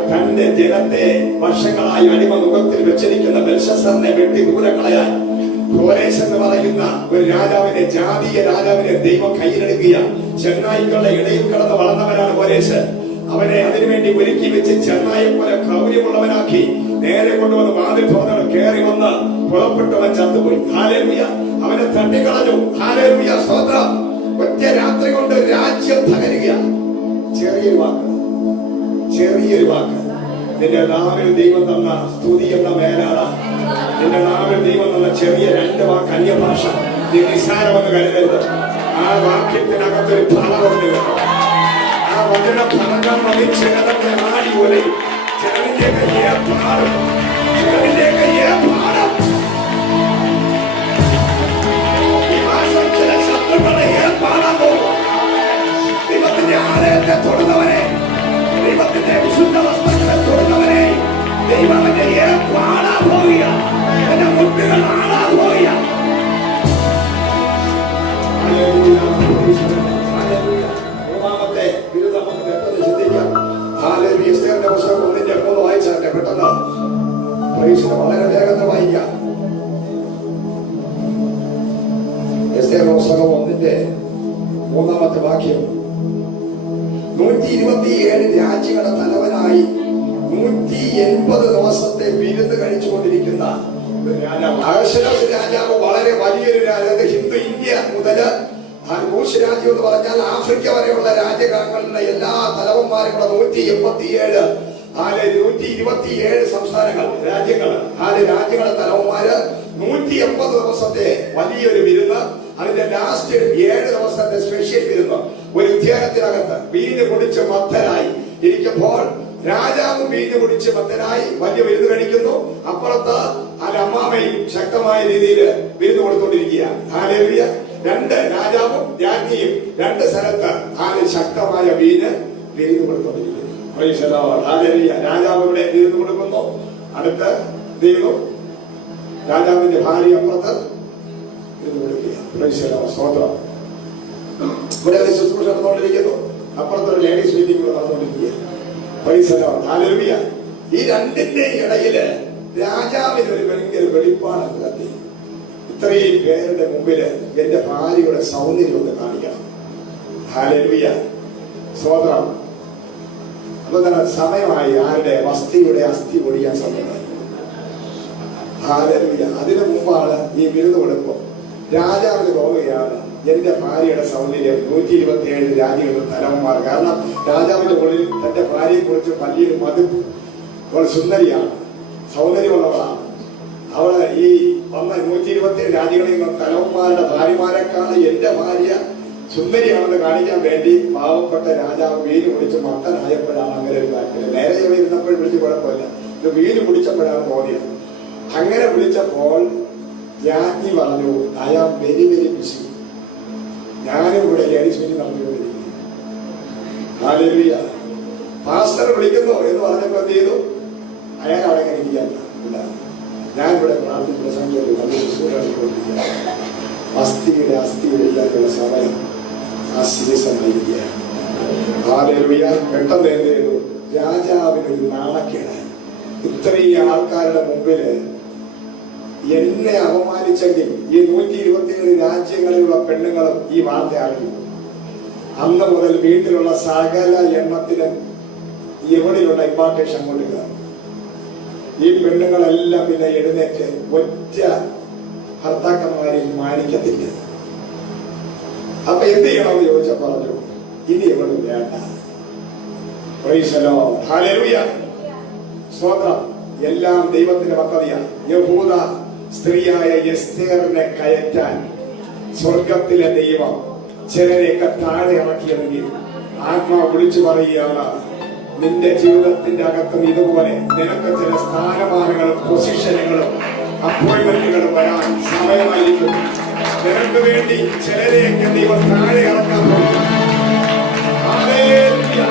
തന്റെ ജനത്തെ വർഷങ്ങളായി അടിമമുഖത്തിൽ വെച്ചിരിക്കുന്ന ബെൽഷസ്സറിനെ വെട്ടി ദൂരെ കളയാൻ കോരേശ് എന്ന് പറയുന്ന ഒരു രാജാവിനെ, ജാതീയ രാജാവിനെ ദൈവം കയ്യിലെടുക്കുക. ചെന്നായിക്കളുടെ ഇടയിൽ കിടന്ന് വളർന്നവനാണ് കോരേശ്. അവനെ അതിനുവേണ്ടി ഒരുക്കി വെച്ച് ചെന്നായെ പോലെ ക്രൗര്യമുള്ളവനാക്കി നേരെ കൊണ്ടുവന്ന് വാതിൽ തുറന്നു കയറി വന്ന് പുറപ്പെട്ടവൻ ചത്തുപോയി. ഹല്ലേലൂയ, അവനെ തട്ടിക്കളഞ്ഞു. ഹല്ലേലൂയ, സ്തോത്രം. ഒറ്റ രാത്രി കൊണ്ട് രാജ്യം തകരുക. ചെറിയൊരു വാക്ക്, ചെറിയൊരു വാക്ക്. നിന്റെ നാവിൽ ദൈവം തന്ന സ്തുതി എന്ന മേലാണ്. നിന്റെ നാവിൽ ദൈവം തന്ന ചെറിയ 2 വാക്ക് അന്യഭാഷ നീ നിസ്സാരമെന്ന് കരുതരുത്. ആ വാക്യത്തിനകത്തൊരു ഫലമുണ്ട് കേട്ടോ. ആ വചന ഫലങ്ങൾ മതി ചിലതൊക്കെ ആടി പോലെ ചിലതിന്റെ കയ്യെ പാടും, ചിലതിന്റെ കയ്യെ പാടും. ഈ മാസം ചില ശത്രുക്കളെ പാടാൻ പോകും. ദൈവത്തിന്റെ ആലയത്തെ തൊടുന്നവനെ, ദൈവത്തിന്റെ വിശുദ്ധ വസ്ത്രങ്ങളെ തൊടുന്നവനെ ദൈവത്തിന്റെ പാടാൻ പോവുക, എന്റെ മുട്ടുകൾ ആടാൻ പോവുക. മൂന്നാമത്തെ ബിരുദം നമുക്ക് പെട്ടെന്ന് ചിന്തിക്കാം. എസ്തേറിന്റെ പുസ്തകം 1:3 വായിച്ചാൽ പെട്ടെന്ന് വളരെ വേഗത്തിൽ വായിക്കാം. എസ്തേറിന്റെ പുസ്തകം 1:3 വാക്യം. 127 രാജ്യങ്ങളുടെ തലവനായി 180 ദിവസത്തെ വിരുന്ന് കഴിച്ചുകൊണ്ടിരിക്കുന്ന അഹശ്വേരോശ് രാജാവ് വളരെ വലിയൊരു രാജാവ്. ഹിന്ദു ഇന്ത്യ മുതല് ഭൂഷ് രാജ്യം എന്ന് പറഞ്ഞാൽ ആഫ്രിക്ക വരെയുള്ള രാജ്യങ്ങളിലെ എല്ലാ തലവന്മാരും കൂടെ 127 സംസ്ഥാനങ്ങൾ, രാജ്യങ്ങളെ തലവന്മാര് 180 ദിവസത്തെ വലിയൊരു വിരുന്ന്, അതിന്റെ ലാസ്റ്റ് 7 ദിവസത്തെ സ്പെഷ്യൽ വിരുന്ന് ഒരു ഉദ്യാനത്തിനകത്ത് വീഞ്ഞ് കുടിച്ച് മത്തനായി ഇരിക്കുമ്പോൾ രാജാവ് വീഞ്ഞ് കുടിച്ച് മത്തനായി വലിയ വിരുന്ന് കഴിക്കുന്നു. അപ്പുറത്ത് അമ്മാമയും ശക്തമായ രീതിയിൽ വിരുന്ന് കൊടുത്തോണ്ടിരിക്കുക. ഹല്ലേലൂയ. 2 രാജാവും രാജ്ഞിയും 2 സ്ഥലത്ത് ശക്തമായ വിരുന്ന് കൊടുത്തോണ്ടിരിക്കുന്നു. ഹല്ലേലൂയ. രാജാവ് ഇവിടെ വിരുന്ന് കൊടുക്കുന്നു, അടുത്ത് ദൈവം രാജാവിന്റെ ഭാര്യ അപ്പുറത്ത് വിരുന്ന് കൊടുക്കുക. സ്വതന്ത്രം ഇവിടെ ഒരു ശുശ്രൂഷ നടന്നുകൊണ്ടിരിക്കുന്നു, അപ്പുറത്തൊരു ലേഡീസ് മീറ്റിംഗ് കൂടെ നടന്നുകൊണ്ടിരിക്കുക. ഹല്ലേലൂയ. ഈ രണ്ടിന്റെ ഇടയില് രാജാവിന് ഒരു ഭയങ്കര വെളിപ്പാട് കത്തി. ഇത്രയും പേരുടെ മുമ്പില് എന്റെ ഭാര്യയുടെ സൗന്ദര്യം ഒന്ന് കാണിക്കണം. ഹല്ലേലൂയ, സ്വതന്ത്രം. അപ്പൊ തന്നെ സമയമായി, ആരുടെ വസ്തിയുടെ അസ്ഥി പൊടിയാൻ സമയമായി. ഹല്ലേലൂയ. അതിനു മുമ്പാണ് ഈ വിരുന്ന് കൊടുക്കും. രാജാവിന് തോന്നുകയാണ് എന്റെ ഭാര്യയുടെ സൗന്ദര്യം 127 രാജ്യങ്ങളുടെ തലവന്മാർ. കാരണം രാജാവിന്റെ ഉള്ളിൽ തന്റെ ഭാര്യയെ കുറിച്ച് വലിയൊരു മതിപ്പ്, അവൾ സുന്ദരിയാണ്, സൗന്ദര്യമുള്ളവളാണ്. അവള് ഈ വന്ന 127 രാജ്യങ്ങളിൽ നിന്ന് തലവന്മാരുടെ ഭാര്യമാരെക്കാൾ എന്റെ ഭാര്യ സുന്ദരിയാണെന്ന് കാണിക്കാൻ വേണ്ടി പാവപ്പെട്ട രാജാവ് വീല് കുടിച്ച് മത്തനായപ്പോഴാണ് അങ്ങനെ ഒരു താല്പര്യം. നേരെ ഇവിടെ ഇരുന്നപ്പോൾ വിളിച്ച് കുഴപ്പമില്ല, ഇത് വീല് കുടിച്ചപ്പോഴാണ് തോന്നിയത്. അങ്ങനെ വിളിച്ചപ്പോൾ രാജ്ഞി പറഞ്ഞു, I am very very busy. ഞാനും ഇവിടെ ലേഡീസ് മീറ്റിംഗ് നടത്തിക്കൊണ്ടിരിക്കുന്നു. ഹല്ലേലൂയ. പാസ്റ്റർ വിളിക്കുന്നു എന്ന് പറഞ്ഞപ്പോൾ എന്ത് ചെയ്തു? അയാൾ അവിടെ ഇരിക്കുകയല്ല, ഞാൻ ഇവിടെ പ്രാർത്ഥിക്കുന്ന സംഖ്യയിൽ നടത്തിക്കൊണ്ടിരിക്കുക. അസ്ഥിയുടെ ഇല്ലാത്ത സമയം ആ സീസണായിരിക്കുകയാണ്. ഹല്ലേലൂയ. പെട്ടെന്ന് എന്ത് ചെയ്തു? രാജാവിനൊരു നാണക്കേടായി. ഇത്രയും ആൾക്കാരുടെ മുമ്പില് എന്നെ അപമാനിച്ചെങ്കിൽ ഈ 127 രാജ്യങ്ങളിലുള്ള പെണ്ണുങ്ങളും ഈ വാർത്ത അറിയും. അന്ന് മുതൽ വീട്ടിലുള്ള സകല എണ്ണത്തിലും എവിടെയുള്ള ഇമ്പാർട്ടേഷൻ കൊടുക്കുക. ഈ പെണ്ണുങ്ങളെല്ലാം പിന്നെ എഴുന്നേറ്റ് ഒറ്റ ഭർത്താക്കന്മാരെയും മാനിക്കത്തില്ല. അപ്പൊ എന്ത് ചെയ്യണമെന്ന് ചോദിച്ചാൽ പറഞ്ഞു, ഇനി എവിടെ വേണ്ട. Price the Lord. ഹല്ലേലൂയ. സ്തോത്രം. എല്ലാം ദൈവത്തിന്റെ പദ്ധതിയാണ്. യഹൂദ സ്ത്രീയായ എസ്തേറിനെ കയറ്റാൻ സ്വർഗത്തിലെ ദൈവം ചിലരെയൊക്കെ താഴെ ഇറക്കിയതെങ്കിൽ ആത്മാവ് വിളിച്ചു പറയുകയാണ്, നിന്റെ ജീവിതത്തിന്റെ അകത്തും ഇതുപോലെ നിനക്ക് ചില സ്ഥാനമാനങ്ങളും പൊസിഷനുകളും അപ്പോയിന്റ്മെന്റുകളും വരാൻ സമയമായിരിക്കും. നിനക്ക് വേണ്ടി ചിലരെയൊക്കെ ദൈവം താഴെ ഇറക്കാൻ പോകും. ഹല്ലേലൂയ.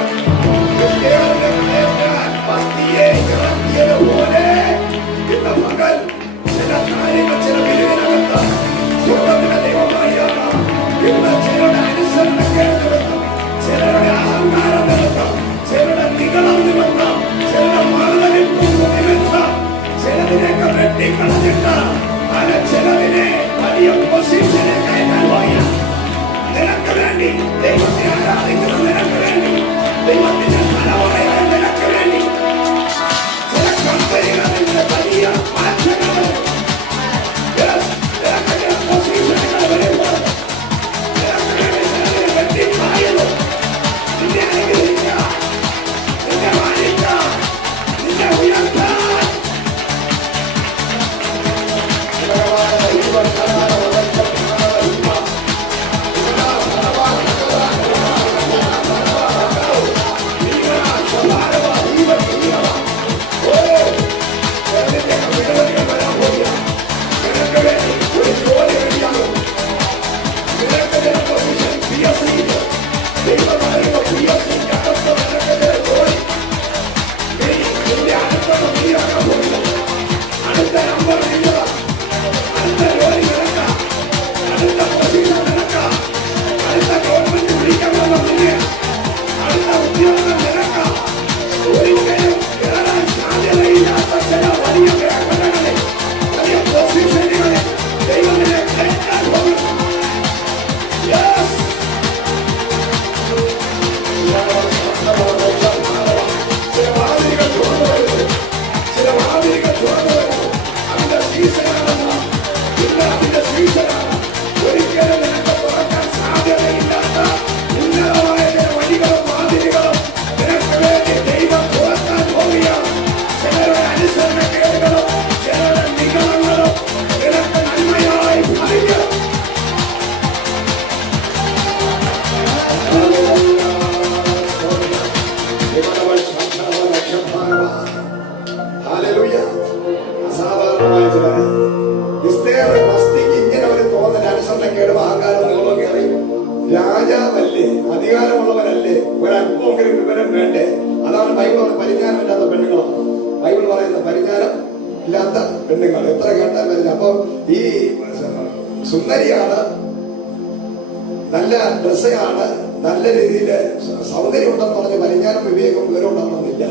എസ്തേറിനെ കയറ്റാൻ പസ്തിയെ ഇറക്കിയതുപോലെ ഇന്ന് മകൾ ചില കാര്യങ്ങൾ ചില വീടിനകത്ത് സ്വർഗത്തിലെ ദൈവമായാണ്. ഇന്ന് ചിലരുടെ അനുസരണക്കേട് നിമിത്തം, ചിലരുടെ അഹങ്കാരം നിമിത്തം, ചിലരുടെ നിഗളം നിമിത്തം, ചിലരുടെ മാനനിത്വം നിമിത്തം ചിലതിനെയൊക്കെ വെട്ടിക്കളഞ്ഞിട്ട് പല ചിലതിനെ വലിയ പൊസിഷനെ കയറ്റാൻ പോയ നിനക്ക് വേണ്ടി ദൈവത്തെ ആരാധിക്കുന്ന നിനക്ക് വേണ്ടി ദൈവത്തിന്റെ തലമുറയായ നിനക്ക് വേണ്ടി ചില കമ്പനികളിലെ വലിയ മാറ്റങ്ങൾ വരും. നിനക്ക് ചില പൊസിഷനുകൾ വരുമ്പോൾ നിനക്ക് വേണ്ടി ചിലതിനെ വെട്ടിക്കളയുന്നു. നിന്നെ അനുഗ്രഹിക്കാം, നിന്നെ മാനിക്കാം, നിന്നെ ഉയർത്താം. രാജാവല്ലേ, അധികാരമുള്ളവരല്ലേ, ഒരല്പമെങ്കിലും വിവരം വേണ്ടേ? അതാണ് ബൈബിൾ പരിജ്ഞാനമില്ലാത്ത പെണ്ണുങ്ങളാണ്. ബൈബിൾ പറയുന്ന പരിജ്ഞാനം ഇല്ലാത്ത പെണ്ണുങ്ങൾ എത്ര കേട്ടാൽ വരുന്നത്. അപ്പൊ ഈ സുന്ദരിയാണ്, നല്ല ഡ്രസ്സാണ്, നല്ല രീതിയിൽ സൗന്ദര്യം ഉണ്ടെന്ന് പറഞ്ഞ് പരിജ്ഞാനം വിവേകം വിവരം ഉണ്ടാകണമെന്നില്ല.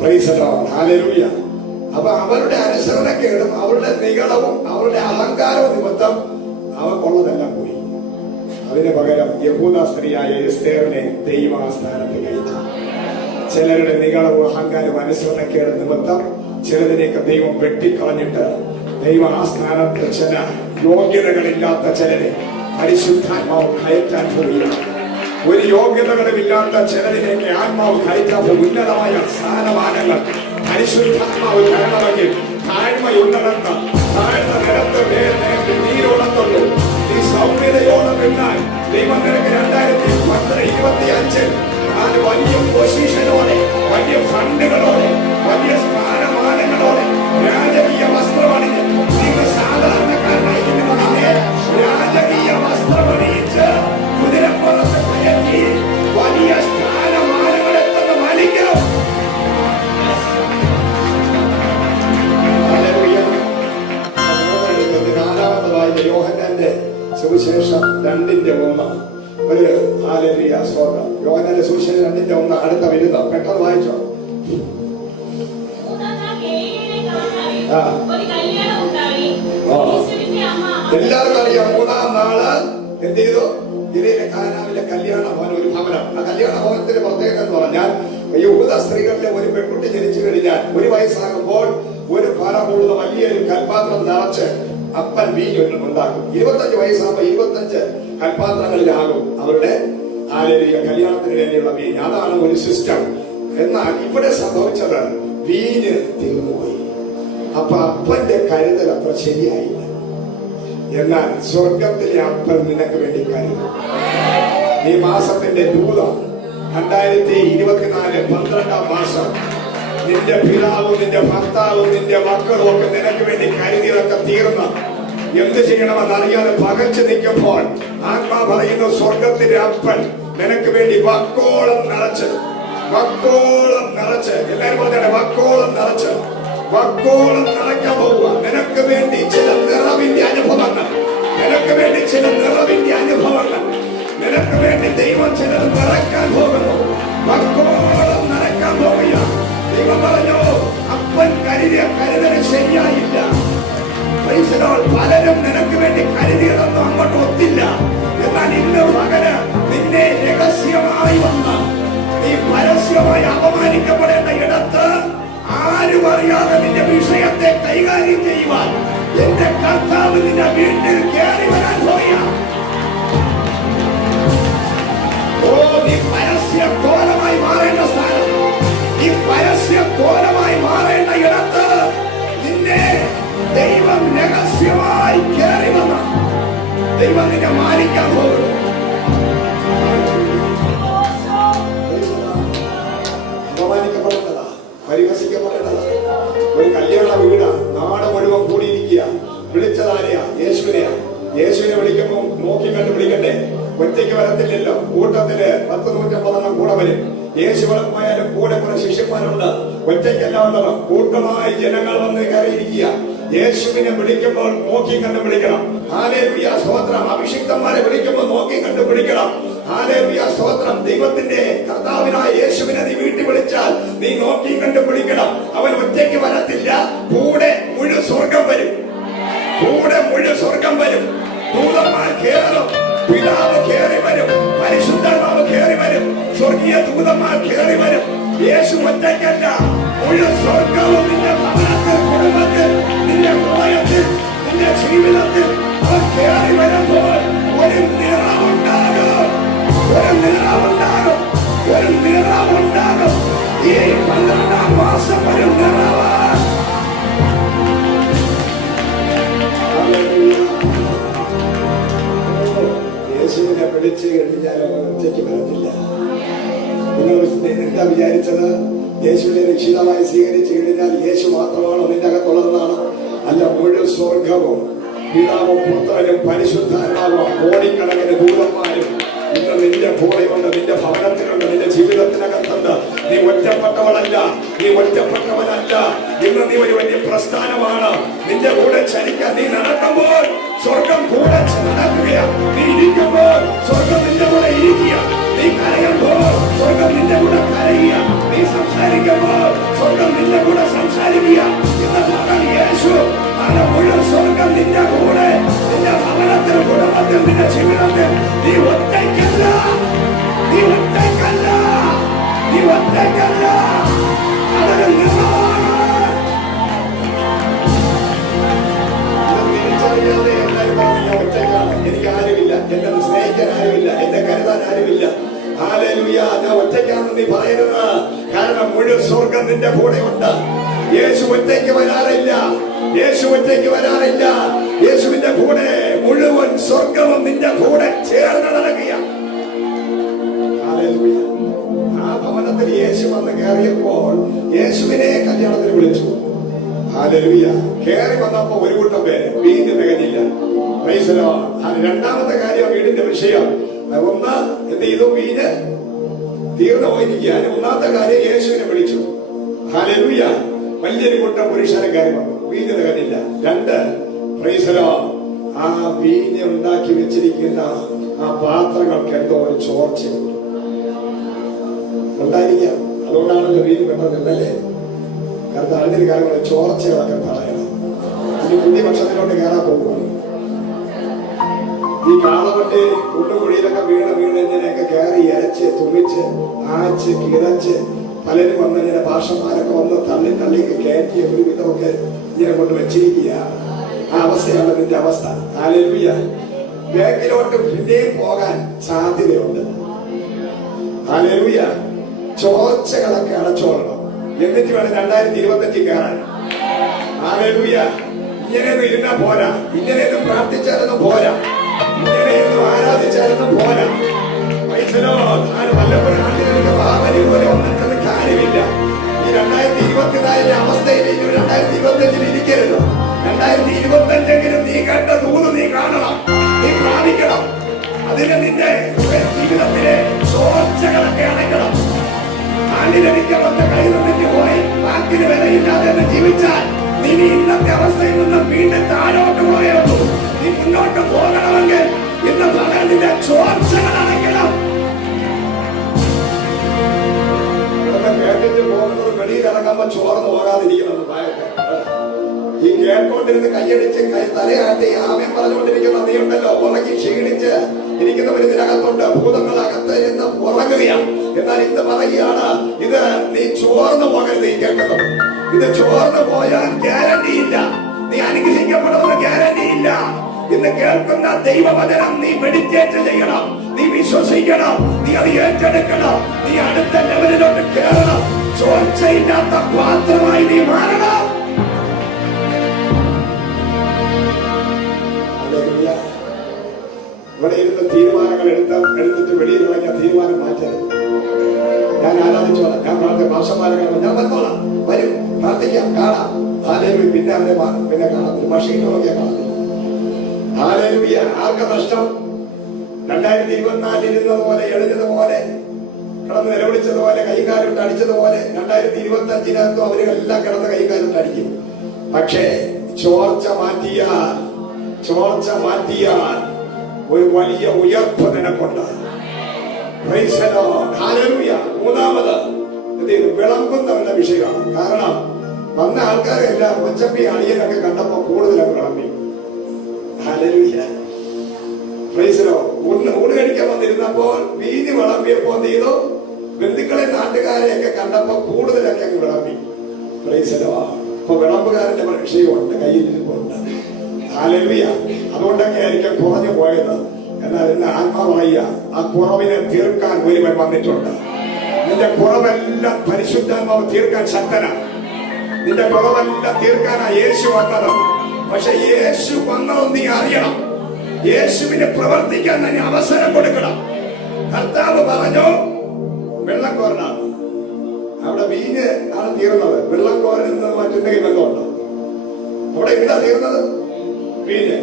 Price the Lord. ഹല്ലേലൂയ. അപ്പൊ അവരുടെ അനുസരണക്കേടും അവരുടെ നിഗളവും അവരുടെ അഹങ്കാരവും നിമിത്തം അവക്കുള്ളതെല്ലാം പോയി. അതിന് പകരം യഹൂദ സ്ത്രീയായ എസ്തേറിനെ ദൈവം ആ സ്ഥാനത്ത് കയറ്റി. ചിലരുടെ നിഗളവും അഹങ്കാരവും അനുസരണക്കേട് നിമിത്തം ചിലതിനെയൊക്കെ ദൈവം വെട്ടിക്കളഞ്ഞിട്ട് ദൈവം ആ സ്ഥാനത്ത് ചില യോഗ്യതകളില്ലാത്ത ചിലരെ പരിശുദ്ധാത്മാവ് കയറ്റാൻ പോവുകയാണ്. ഒരു യോഗ്യതകളുമില്ലാത്ത ചിലതിനെയൊക്കെ ആത്മാവ് കയറ്റാൻ ഉന്നതമായ സ്ഥാനമാനങ്ങൾ പരിശുദ്ധാത്മാവ് കയറണമെങ്കിൽ താഴ്മയുള്ളടക്ക താഴ്ന്ന നിരത്ത് നീരോളത്തുള്ളൂ. ഈ സൗമ്യതയോടെ നിന്നാൽ ദൈവം നിനക്ക് 2025 വലിയ പൊസിഷനോടെ, വലിയ ഫണ്ടുകളോടെ, വലിയ സ്ഥാനമാനങ്ങളോടെ, രാജകീയ വസ്ത്രമണിഞ്ഞ് നിങ്ങൾ സാധാരണക്കാരനായിരിക്കുന്നതിനെ രാജകീയ വസ്ത്രമണിയിച്ച് കുതിരപ്പുറത്ത് കയറ്റി വലിയ സ്ഥാനമാനങ്ങളെത്തുന്ന വലിക്കണം. നാലാമത്തതായി യോഹന്നാന്റെ സുവിശേഷം 2:1. ഒരു ഹല്ലേലൂയ സ്തോത്രം. യോഹന്നാന്റെ സുവിശേഷം 2:1 അടുത്ത വരുന്ന പെട്ടെന്ന് വായിച്ചോ. എല്ലാവർക്കും അറിയാം, 3-ാം നാള് എന്ത് ചെയ്തു? ഗലീലയിലെ കാനാവിലെ കല്യാണ ഭവനം, ഒരു ഭവനം. ആ കല്യാണ ഭവനത്തിന്റെ പ്രത്യേകത എന്ന് പറഞ്ഞാൽ യഹൂദ സ്ത്രീകളിലെ ഒരു പെൺകുട്ടി ജനിച്ചു കഴിഞ്ഞാൽ 1 വയസ്സാകുമ്പോൾ ഒരു പാറ കൊള്ളുന്ന വലിയൊരു കൽപാത്രം നിറച്ച് അപ്പൻ വീഞ്ഞ് ഉണ്ടാക്കും. 25 വയസ്സാകുമ്പോൾ 25 കൽപാത്രങ്ങളിലാകും അവരുടെ കല്യാണത്തിന് വേണ്ടിയുള്ള വീഞ്ഞ്. അതാണ് ഒരു സിസ്റ്റം. എന്നാൽ ഇവിടെ സംഭവിച്ചത് വീഞ്ഞ് തീർന്നുപോയി. അപ്പൊ അപ്പന്റെ കരുതൽ അത്ര ശരിയായില്ല. എന്നാൽ സ്വർഗത്തിലെ അപ്പൻ നിനക്ക് വേണ്ടി കരുതും. ഈ മാസത്തിന്റെ ദൂതം 2024 12-ാം മാസം നിന്റെ പിതാവും നിന്റെ ഭർത്താവും നിന്റെ മക്കളും ഒക്കെ നിനക്ക് വേണ്ടി കരുതിയതൊക്കെ തീർന്ന എന്ത് ചെയ്യണമെന്ന് അറിയാതെ പകച്ചു നിൽക്കുമ്പോൾ ആത്മാ പറയുന്ന സ്വർഗത്തിന്റെ അപ്പൻ നിനക്ക് വേണ്ടി വക്കോളം നിറച്ച് എല്ലാവരും പറഞ്ഞാൽ വക്കോളം നിറയ്ക്കാൻ പോവുക. നിനക്ക് വേണ്ടി ചില നിറവിന്റെ അനുഭവങ്ങൾ, നിനക്ക് വേണ്ടി ദൈവം ചിലത് നിറയ്ക്കാൻ പോകുന്നു. വക്കോളം നിറയ്ക്കാൻ പോവുക. ദൈവം പറഞ്ഞു അപ്പൻ കരുതല് ശരിയായില്ല. പലരും നിനക്ക് വേണ്ടി കരുതിയതൊന്നും അങ്ങോട്ട് ഒത്തില്ല. എന്നാൽ ഇന്ന് പകല് നിന്നെ രഹസ്യമായി വന്ന നീ പരസ്യമായി അപമാനിക്കപ്പെടേണ്ട ഇടത്ത് ആരും അറിയാതെ നിന്റെ വിഷയത്തെ കൈകാര്യം ചെയ്യുവാൻ എന്റെ കർത്താവ് നിന്റെ വീട്ടിൽ കയറി വരാൻ പോയാ. ഓ, നീ പരസ്യ കോലമായി മാറേണ്ട സ്ഥാനം, നീ പരസ്യ കോലമായി മാറേണ്ട ഇടത്ത് നിന്നെ ദൈവം രഹസ്യമായി കയറി വന്ന ദൈവം നിന്നെ മാനിക്കാൻ പോകുന്നു. അപമാനിക്കപ്പെടേണ്ടതാ, പരിഹസിക്കപ്പെടേണ്ടതാ. ഒരു കല്യാണ വീട് നാട് മുഴുവൻ കൂടിയിരിക്കുക. വിളിച്ചതാരെയാ? യേശുവിനെ വിളിക്കുമ്പോൾ നോക്കി കണ്ട് വിളിക്കണ്ടേ? ഒറ്റയ്ക്ക് വരത്തില്ലല്ലോ. കൂട്ടത്തില് 10-150 കൂടെ വരും. യേശു പോയാലും കൂടെ കുറെ ശിഷ്യന്മാരുണ്ട്. ഒറ്റയ്ക്കല്ല ഉള്ളത്, കൂട്ടമായി ജനങ്ങൾ വന്ന് കയറിയിരിക്കുക. യേശുവിനെ വിളിക്കുമ്പോൾ നോക്കി കണ്ട് വിളിക്കണം. ഹല്ലേലൂയ, സ്തോത്രം. അഭിഷിക്തന്മാരെ വിളിക്കുമ്പോൾ നോക്കി കണ്ട് വിളിക്കണം. ഹല്ലേലൂയ, സ്തോത്രം. ദൈവത്തിന്റെ കർത്താവിനായ യേശുവിനെ നീ വീട്ടിൽ വിളിച്ചാൽ നീ നോക്കി കണ്ട് വിളിക്കണം. അവൻ ഒറ്റയ്ക്ക് വരത്തില്ല, കൂടെ മുഴു സ്വർഗം വരും. ദൂതന്മാർ കയറും, പിതാവ് കയറി വരും, പരിശുദ്ധാത്മാവ് കയറി വരും, സ്വർഗീയ ദൂതന്മാർ കയറി വരും. യേശു ഒറ്റയ്ക്കല്ല, മുഴു സ്വർഗവും നിന്റെ ഭവനത്തിൽ, കുടുംബത്തിൽ, നിന്റെ ഹൃദയത്തിൽ, നിന്റെ ജീവിതത്തിൽ അവർ കയറി വരുമ്പോൾ ഒരു നിറമുണ്ടാകും. ഈ 12-ാം മാസം ഒരു നിറവ്. യേശുവിനെ വിളിച്ചു കഴിഞ്ഞാൽ ഒറ്റയ്ക്ക് വരത്തില്ല. നിങ്ങൾ എന്താ വിചാരിച്ചത്? യേശുവിനെ രക്ഷിതമായി സ്വീകരിച്ചു കഴിഞ്ഞാൽ യേശു മാത്രമാണോ നിന്റെ അകത്തുള്ളതെന്നാണ്? അല്ല, മുഴു സ്വർഗവും പിതാവും പുത്രനും പരിശുദ്ധാത്മാവും കോടിക്കണക്കിന് ദൂതന്മാരും ഇന്ന് നിന്റെ കൂടെയുണ്ട്, നിന്റെ ഭവനത്തിലുണ്ട്, നിന്റെ ജീവിതത്തിനകത്തുണ്ട്. നീ ഒറ്റപ്പെട്ടവനല്ല. ഇന്ന് നീ ഒരു വലിയ പ്രസ്ഥാനമാണ്. നിന്റെ കൂടെ ചലിക്കാൻ നീ നടക്കുമ്പോൾ സ്വർഗം കൂടെ നടക്കുകയാണ്. നീ ഇരിക്കുമ്പോൾ സ്വർഗം നിന്റെ കൂടെ ഇരിക്കുക. നീ കരയുമ്പോൾ സ്വർഗം നിന്റെ കൂടെ കരയുക. നീ സംസാരിക്കുമ്പോൾ സ്വർഗം നിന്റെ കൂടെ സംസാരിക്കുക. ഇന്ന് മകൻ യേശു മുഴുവൻ സ്വർഗം നിന്റെ കൂടെ, നിന്റെ ഭവനത്തിൽ, കുടുംബത്തിൽ, നിന്റെ ജീവിതത്തിൽ. നീ ഒറ്റയ്ക്കല്ല. അതൊരു നിറമാണ്. തിരിച്ചറിയാതെ എല്ലാവരും പറഞ്ഞു ഒറ്റയ്ക്കാണ്, എനിക്ക് ആരുമില്ല, എന്നെ സ്നേഹിക്കാൻ ആരുമില്ല, എന്നെ കരുതാൻ ആരുമില്ല. ഹല്ലേലൂയ, ഞാൻ ഒറ്റയ്ക്കാണെന്ന് നീ പറയരുത്. കാരണം മുഴുവൻ സ്വർഗം നിന്റെ കൂടെ ഉണ്ട്. യേശു ഒറ്റയ്ക്ക് വരാറില്ല. യേശുവിന്റെ കൂടെ മുഴുവൻ സ്വർഗവും നിന്റെ കൂടെ ചേർന്ന് നടക്കുക. ഹല്ലേലൂയ. ആ ഭവനത്തിൽ യേശു വന്ന് കയറിയപ്പോൾ യേശുവിനെ കല്യാണത്തിന് വിളിച്ചു. ഹല്ലേലൂയ. കയറി വന്നപ്പോ ഒരു കൂട്ടം പേര് വീഞ്ഞ് തികഞ്ഞില്ല. Price the Lord. രണ്ടാമത്തെ കാര്യം വീടിന്റെ വിഷയം. ഒന്ന് എന്ത് ചെയ്തു? വീഞ്ഞ് തീർന്നു പോയിരിക്കുക. ഒന്നാമത്തെ കാര്യം യേശുവിനെ വിളിച്ചു. ഹല്ലേലൂയ. വലിയൊരു കൂട്ടം പുരുഷനെ കയറി വന്നു, വീഞ്ഞ് തികഞ്ഞില്ല. 2, പ്രൈസ് ദി ലോർഡ്, ആ വീഞ്ഞ് ഉണ്ടാക്കി വെച്ചിരിക്കുന്ന ആ പാത്രങ്ങൾക്ക് എന്തോ ഒരു ചോർച്ച ഉണ്ടായിരിക്കാം. അതുകൊണ്ടാണല്ലോ വീഞ്ഞ് പെട്ടതല്ലേ. കാരണം അതിന്റെ കാര്യങ്ങൾ ചോർച്ചകളൊക്കെ തടയണം. ഇനി പുതിയ പക്ഷത്തിലോട്ട് കയറാൻ പോകുക. ഈ കാളവണ്ടി കുണ്ടുകുഴിയിലൊക്കെ വീണ് ഇങ്ങനെയൊക്കെ കയറി ഇരച്ച് തുമിച്ച് ആച്ച് കിതച്ച് പലരും വന്ന് ഇങ്ങനെ ഭാഷമാരൊക്കെ വന്ന് തള്ളി കയറ്റിയ ഒരു വിധമൊക്കെ ഇങ്ങനെ കൊണ്ട് വെച്ചിരിക്കുക. ആ അവസ്ഥയാണ് നിന്റെ അവസ്ഥ. ഹല്ലേലൂയ. ബാക്കിലോട്ട് പിന്നെയും പോകാൻ സാധ്യതയുണ്ട്. ഹല്ലേലൂയ. ചോർച്ചകളൊക്കെ അടച്ചോളണം. എന്നിട്ട് വേണം 2025 കയറാൻ. ഹല്ലേലൂയ. ഇങ്ങനെയൊന്നും ഇരുന്നാ പോരാ, ഇങ്ങനെയൊന്നും പ്രാർത്ഥിച്ചാലൊന്നും പോരാ, ഇങ്ങനെയൊന്നും ആരാധിച്ചാലൊന്നും പോരാ. വല്ലപ്പോഴും ഭാവന പോലെ ഒന്നിട്ടത് കാര്യമില്ല. ഈ 2024 അവസ്ഥയിൽ 2025 ഇരിക്കരുത്. 2025 നീ കേട്ട ദൂത് നീ കാണണം, നീ പ്രാപിക്കണം. അതിന് നിന്റെ ജീവിതത്തിലെ ചോർച്ചകളൊക്കെ അടയ്ക്കണം. ആണ്ടിലടിക്കണമെന്ന് കയ്യിൽ നിന്നിട്ട് പോയി വാക്കിന് വിലയില്ലാതെ ജീവിച്ചാൽ നീ ഇന്നത്തെ അവസ്ഥയിൽ നിന്ന് വീണ്ടും താഴോട്ട് പോയുള്ളൂ. നീ മുന്നോട്ട് പോകണമെങ്കിൽ ഇന്ന് പകരം നിന്റെ ചോർച്ചകൾ അടയ്ക്കണം. കേട്ടിട്ട് പോകുന്നത് വെളിയിലിറങ്ങുമ്പോ ചോർന്ന് പോകാതിരിക്കണം. ഈ കേട്ടോണ്ടിരുന്ന് കൈയടിച്ച് തലയാട്ടി ആമയം പറഞ്ഞുകൊണ്ടിരിക്കുന്ന നീ ഉണ്ടല്ലോ, ഉറങ്ങി ക്ഷീണിച്ച് ഇരിക്കുന്നവർ ഇതിനകത്തുണ്ട്. ഭൂതങ്ങളകത്ത് എന്ന് ഉറങ്ങുകയാണ്. എന്നാൽ ഇന്ന് പറയുകയാണ്, ഇത് നീ ചോർന്ന് പോകരുത്. ഈ കേട്ടത് ഇത് ചോർന്ന് പോയാൽ ഗ്യാരണ്ടി ഇല്ല, നീ അനുഗ്രഹിക്കപ്പെടുമെന്ന് ഗ്യാരണ്ടി ഇല്ല. ഇന്ന് കേൾക്കുന്ന ദൈവവചനം നീ മെഡിറ്റേറ്റ് ചെയ്യണം, നീ വിശ്വസിക്കണം, നീ അത് ഏറ്റെടുക്കണം, നീ അടുത്ത ലെവലിലോട്ട് കയറണം. ചോർച്ചയില്ലാത്ത പാത്രമായി നീ മാറണം. ഇവിടെ ഇരുന്ന് തീരുമാനങ്ങൾ എടുത്തിട്ട് വെളിയിൽ ഇറങ്ങിയ തീരുമാനം മാറ്റരുത്. ഞാൻ ആരാധിച്ചോളാം, ഞാൻ ഭാഷമാരൊക്കെ ഞാൻ വന്നോളാം, വരും, പ്രാർത്ഥിക്കാം, കാണാം. ഹാലേലൂയ. പിന്നെ അവരെ പിന്നെ കാണത്തില്ല, മഷീൻ നോക്കിയാൽ കാണത്തില്ല. ഹാലേലൂയ. ആർക്ക നഷ്ടം? 2024 ഇരുന്നതുപോലെ എഴുതിയതുപോലെ കിടന്ന് നിലവിളിച്ചതുപോലെ കൈകാലിട്ട് അടിച്ചതുപോലെ 2025 അവരെല്ലാം കിടന്ന് കൈകാലിട്ട് അടിക്കും. പക്ഷേ ചോർച്ച മാറ്റിയാൽ ഒരു വലിയ ഉയർപ്പ് നിനക്കുണ്ട്. മൂന്നാമത് വിളമ്പുന്നവരുടെ വിഷയമാണ്. കാരണം വന്ന ആൾക്കാരെല്ലാം കൊച്ചപ്പി അണിയനൊക്കെ കണ്ടപ്പോ കൂടുതലൊക്കെ വിളമ്പി. ഊണ് കഴിക്കാൻ വന്നിരുന്നപ്പോൾ വീതി വിളമ്പിയപ്പോ എന്ത് ചെയ്തു? ബന്ധുക്കളെ നാട്ടുകാരെയൊക്കെ കണ്ടപ്പോ കൂടുതലൊക്കെ അങ്ങ് വിളമ്പി. അപ്പൊ വിളമ്പുകാരന്റെ വിഷയമുണ്ട്, കയ്യിലിരിപ്പുണ്ട്. ഹല്ലേലൂയ. അതുകൊണ്ടൊക്കെ ആയിരിക്കും കുറഞ്ഞു പോയത്. എന്നാൽ ഇന്ന് ആത്മാവായ ആ കുറവിനെ തീർക്കാൻ ഒരുവൻ വന്നിട്ടുണ്ട്. നിന്റെ കുറവെല്ലാം പരിശുദ്ധാത്മാവ് തീർക്കാൻ ശക്തനാണ്. നിന്റെ കുറവെല്ലാം തീർക്കാനാ യേശു വന്നത്. പക്ഷെ യേശു വന്നത് നീ അറിയണം. യേശുവിനെ പ്രവർത്തിക്കാൻ നീ അവസരം കൊടുക്കണം. കർത്താവ് പറഞ്ഞു വെള്ളം കോരണം. അവിടെ വീഞ്ഞ് ആണ് തീർന്നത്. വെള്ളം കോരുന്നത് മറ്റെന്തെങ്കിലും ബന്ധമുണ്ടോ? അവിടെ എന്താ തീർന്നത്? വീഞ്ഞ്.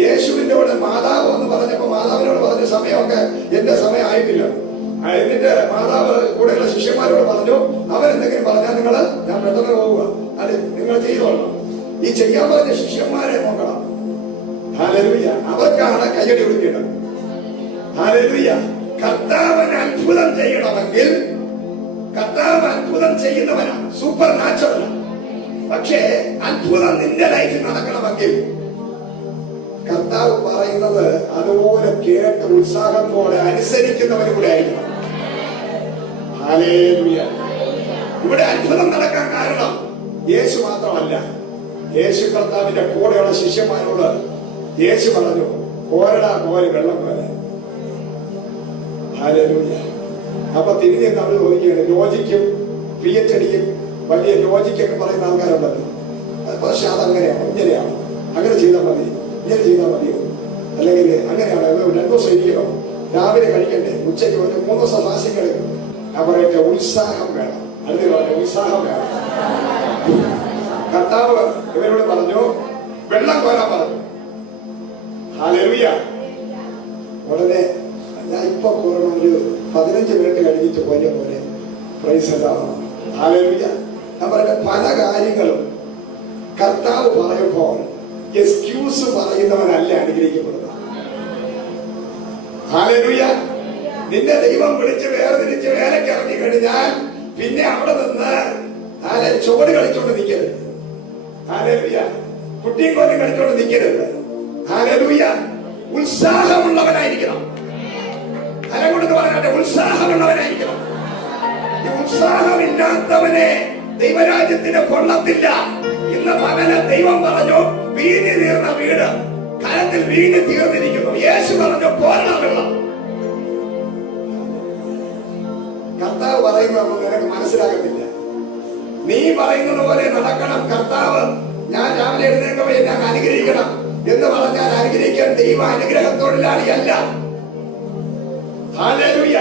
യേശുവിന്റെ കൂടെ മാതാവ് എന്ന് പറഞ്ഞപ്പോ മാതാവിനോട് പറഞ്ഞ സമയമൊക്കെ എന്റെ സമയം ആയിട്ടില്ല. എന്നിട്ട് മാതാവ് കൂടെയുള്ള ശിഷ്യന്മാരോട് പറഞ്ഞു, അവരെന്തെങ്കിലും പറഞ്ഞാൽ ഞാൻ പെട്ടെന്ന് പോവുക, അത് നിങ്ങൾ ചെയ്തോളണം. ഈ ചെയ്യാൻ പറഞ്ഞ ശിഷ്യന്മാരെ നോക്കണം. ഹല്ലേലൂയ. അവർക്കാണ് കയ്യടി കൊടുക്കേണ്ടത്. ഹല്ലേലൂയ. കർത്താവിന് അത്ഭുതം ചെയ്യണമെങ്കിൽ കർത്താവ് അത്ഭുതം ചെയ്യുന്നവനാണ്, സൂപ്പർ നാച്ചുറലാണ്. പക്ഷേ അത്ഭുതം നിന്റെ ലൈഫിൽ നടക്കണമെങ്കിൽ കർത്താവ് പറയുന്നത് അതുപോലെ കേട്ട് ഉത്സാഹത്തോടെ അനുസരിക്കുന്നവരും കൂടെ ആയിരിക്കണം. ഹല്ലേലൂയ. ഇവിടെ അത്ഭുതം നടക്കാൻ കാരണം യേശു മാത്രമല്ല, യേശു കർത്താവിന്റെ കൂടെയുള്ള ശിഷ്യന്മാരോട് യേശു പറഞ്ഞു, കോരടാ കോരി വെള്ളം പോലെ. ഹല്ലേലൂയ. അപ്പൊ തിരിഞ്ഞ് നമ്മൾ ചോദിക്കുകയാണ്, ലോജിക്കും PhDയും വലിയ ലോജിക്കൊക്കെ പറയുന്ന ആൾക്കാരുണ്ടല്ലോ. പക്ഷെ അതങ്ങനെയാണ്, ഇങ്ങനെയാണ്, അങ്ങനെ ചെയ്താൽ മതി, ഇങ്ങനെ ചെയ്താൽ മതിയോ, അല്ലെങ്കിൽ അങ്ങനെയാണ് 2 ദിവസം ഇരിക്കണം, രാവിലെ കഴിക്കണ്ടേ, ഉച്ചയ്ക്ക് 3 ദിവസം ഫാസ്റ്റിംഗ് എടുക്കും. അവരുടെ ഉത്സാഹം വേണം. അതിന് ഉത്സാഹം വേണം. കർത്താവ് ഇവരോട് പറഞ്ഞു വെള്ളം കോരാൻ പറഞ്ഞു. ഹല്ലേലൂയ. ഉടനെ ഞാൻ ഇപ്പൊ കോരണം, ഒരു 15 മിനിറ്റ് കഴിഞ്ഞിട്ട് പോലെ പോലെ. Price the Lord. ഹല്ലേലൂയ. ഞാൻ പറയട്ടെ, പല കാര്യങ്ങളും കർത്താവ് പറയുമ്പോൾ എക്സ്ക്യൂസ് പറയുന്നവനല്ല അനുഗ്രഹിക്കപ്പെടുന്നത്. ഹല്ലേലൂയ. നിന്നെ ദൈവം വിളിച്ച് വേർതിരിച്ച് വേലയ്ക്ക് ഇറങ്ങി കഴിഞ്ഞാൽ പിന്നെ അവിടെ നിന്ന് ചുവട് കളിച്ചോണ്ട് നിൽക്കരുത്. ഹല്ലേലൂയ. കുട്ടിയും കോലും കളിച്ചോണ്ട് നിൽക്കരുത്. ഹല്ലേലൂയ. ഉത്സാഹമുള്ളവനായിരിക്കണം. കരം കൊടുത്ത് പറയട്ടെ, ഉത്സാഹമുള്ളവനായിരിക്കണം. ഈ ഉത്സാഹമില്ലാത്തവനെ ദൈവരാജ്യത്തിന് കൊള്ളത്തില്ല. ഇന്ന് പകല് ദൈവം പറഞ്ഞു, വീഞ്ഞ് തീർന്ന വീട്, കരത്തിൽ വീഞ്ഞ് തീർന്നിരിക്കുന്നു. യേശു പറഞ്ഞു, പോരണ വെള്ളം. കർത്താവ് പറയുന്നതൊന്നും നിനക്ക് മനസ്സിലാകത്തില്ല. നീ പറയുന്നത് പോലെ നടക്കണം. കർത്താവ് ഞാൻ രാവിലെ എഴുന്നേൽക്കുമ്പോൾ ഞാൻ അനുഗ്രഹിക്കണം എന്ന് പറഞ്ഞാൽ അനുഗ്രഹിക്കാൻ ദൈവ അനുഗ്രഹത്തോടില്ലാതെയല്ല. ഹല്ലേലൂയ.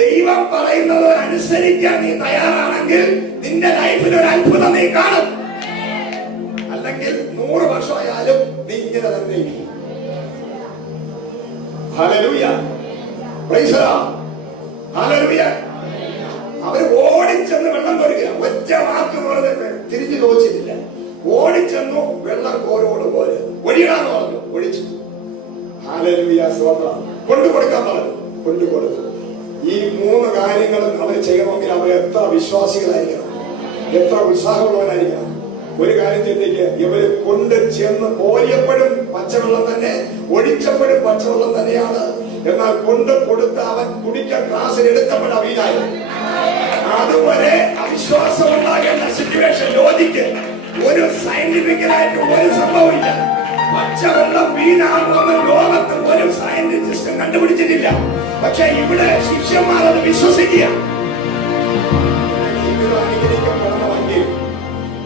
ദൈവം പറയുന്നത് അനുസരിക്കാൻ നീ തയ്യാറാണെങ്കിൽ നിന്റെ ലൈഫിൽ ഒരു അത്ഭുതം നീ കാണും. അല്ലെങ്കിൽ 100 വർഷമായാലും നീ ഇങ്ങനെ തന്നെ ഇരിക്കും. Hallelujah. Praise the Lord. Hallelujah. അവര് ഓടിച്ചെന്ന് വെള്ളം കോരുക. ഒറ്റ വാക്ക് പറഞ്ഞിട്ട് തിരിഞ്ഞു ചോദിച്ചിട്ടില്ല. ഓടിച്ചെന്നു വെള്ളം കോരോട് പോലെ ഒഴിയണമെന്ന് പറഞ്ഞു. ഒഴിച്ചു. ഹല്ലേലൂയ. സ്തോത്രം. കൊണ്ടുകൊടുക്കാൻ പറഞ്ഞു. കൊണ്ടുകൊടുത്തു. ഈ 3 കാര്യങ്ങളും അവർ ചെയ്യണമെങ്കിൽ അവർ എത്ര വിശ്വാസികളായിരിക്കണം, എത്ര ഉത്സാഹമുള്ളവരായിരിക്കണം. ഒരു കാര്യം ചിന്തിക്ക്, ഇവര് കൊണ്ട് ചെന്ന് കോരിയപ്പോഴും പച്ചവെള്ളം തന്നെ, ഒഴിച്ചപ്പോഴും പച്ചവെള്ളം തന്നെയാണ്. എന്നാൽ കൊണ്ട് കൊടുത്ത് അവൻ കുടിക്കാൻ ഗ്ലാസ്സിൽ എടുത്തപ്പോൾ വീണായി. അതുവരെ അവിശ്വാസം ഉണ്ടാകേണ്ട സിറ്റുവേഷൻ, ലോജിക്ക് ഒരു സയന്റിഫിക്കലായിട്ട് ഒരു സംഭവമില്ല. പച്ചവെള്ളം വീണാകുന്ന ലോകത്ത് ഒരു സയന്റിസ്റ്റും കണ്ടുപിടിച്ചിട്ടില്ല. പക്ഷെ ഇവിടെ ശിഷ്യന്മാർ അത് വിശ്വസിക്കുക. അനുഗ്രഹിക്കപ്പെടണമെങ്കിൽ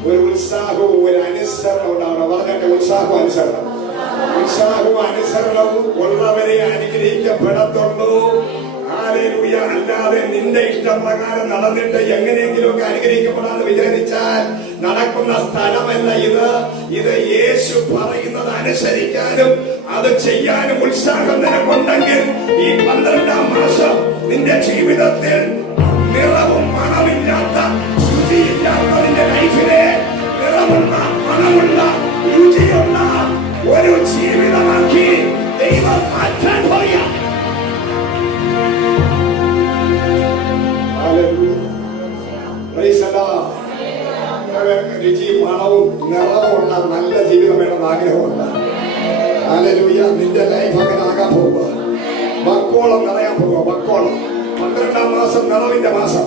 ഒരു ഉത്സാഹവും ഒരു അനുസരണവും ഉണ്ടാവണം. പറഞ്ഞിട്ട് ഉത്സാഹവും അനുസരണം. ഉത്സാഹവും അനുസരണവും ഉള്ളവരെ അനുഗ്രഹിക്കപ്പെടത്തുള്ളൂ. ഹല്ലേലൂയ. അല്ലാതെ നിന്റെ ഇഷ്ടപ്രകാരം നടന്നിട്ട് എങ്ങനെയെങ്കിലും ഒക്കെ അനുഗ്രഹിക്കപ്പെടാന്ന് വിചാരിച്ചാൽ നടക്കുന്ന സ്ഥലമല്ല ഇത്. ഇത് യേശു പറയുന്നത് അനുസരിക്കാനും അത് ചെയ്യാനും ഉത്സാഹം നിനക്കുണ്ടെങ്കിൽ ഈ 12ാം മാസം നിന്റെ ജീവിതത്തിൽ നിറവും മണമില്ലാത്ത, രുചിയില്ലാത്ത നിന്റെ ലൈഫിലെ നിറമുള്ള, മണമുള്ള, രുചിയുള്ള ഒരു ജീവിതമാക്കി ദൈവം മാറ്റാൻ പോയ. രുചി, മണവും നിറവുമുള്ള നല്ല ജീവിതം വേണമെന്ന് ആഗ്രഹമുണ്ട്. ഹല്ലേലൂയ. നിന്റെ ലൈഫ് അങ്ങനെ ആകാൻ പോവുക. വക്കോളം നിറയാൻ പോവുക. വക്കോളം. 12ാം മാസം നിറവിന്റെ മാസം.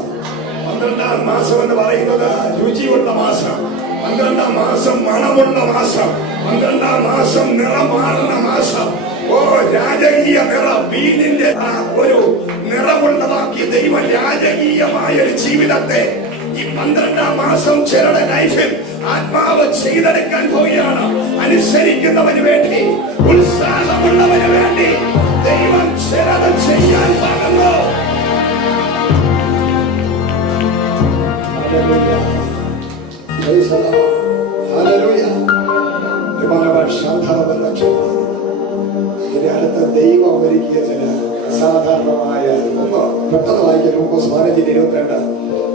12ാം മാസം എന്ന് പറയുന്നത് രുചിയുള്ള മാസം. 12ാം മാസം മണമുള്ള മാസം. 12ാം മാസം നിറം മാറുന്ന മാസം. ഓ, രാജകീയ നിറം, വീഞ്ഞിന്റെ ഒരു നിറമുള്ളതാക്കി ദൈവം രാജകീയമായ ഒരു ജീവിതത്തെ ഈ 12ാം മാസം ചിലരുടെ ലൈഫിൽ ആത്മാവ് ചെയ്തെടുക്കാൻ പോവുകയാണ്. അനുസരിക്കുന്നവന് വേണ്ടി, ഉത്സാഹമുള്ളവന് വേണ്ടി ദൈവം ചിലത് ചെയ്യാൻ പോകുന്നു. ഇതിന്റെ അടുത്ത ദൈവം ഒരുക്കിയ ചില അസാധാരണമായ ഒന്ന് പെട്ടെന്ന് വായിക്കുക. ലൂക്കോസ് 15:22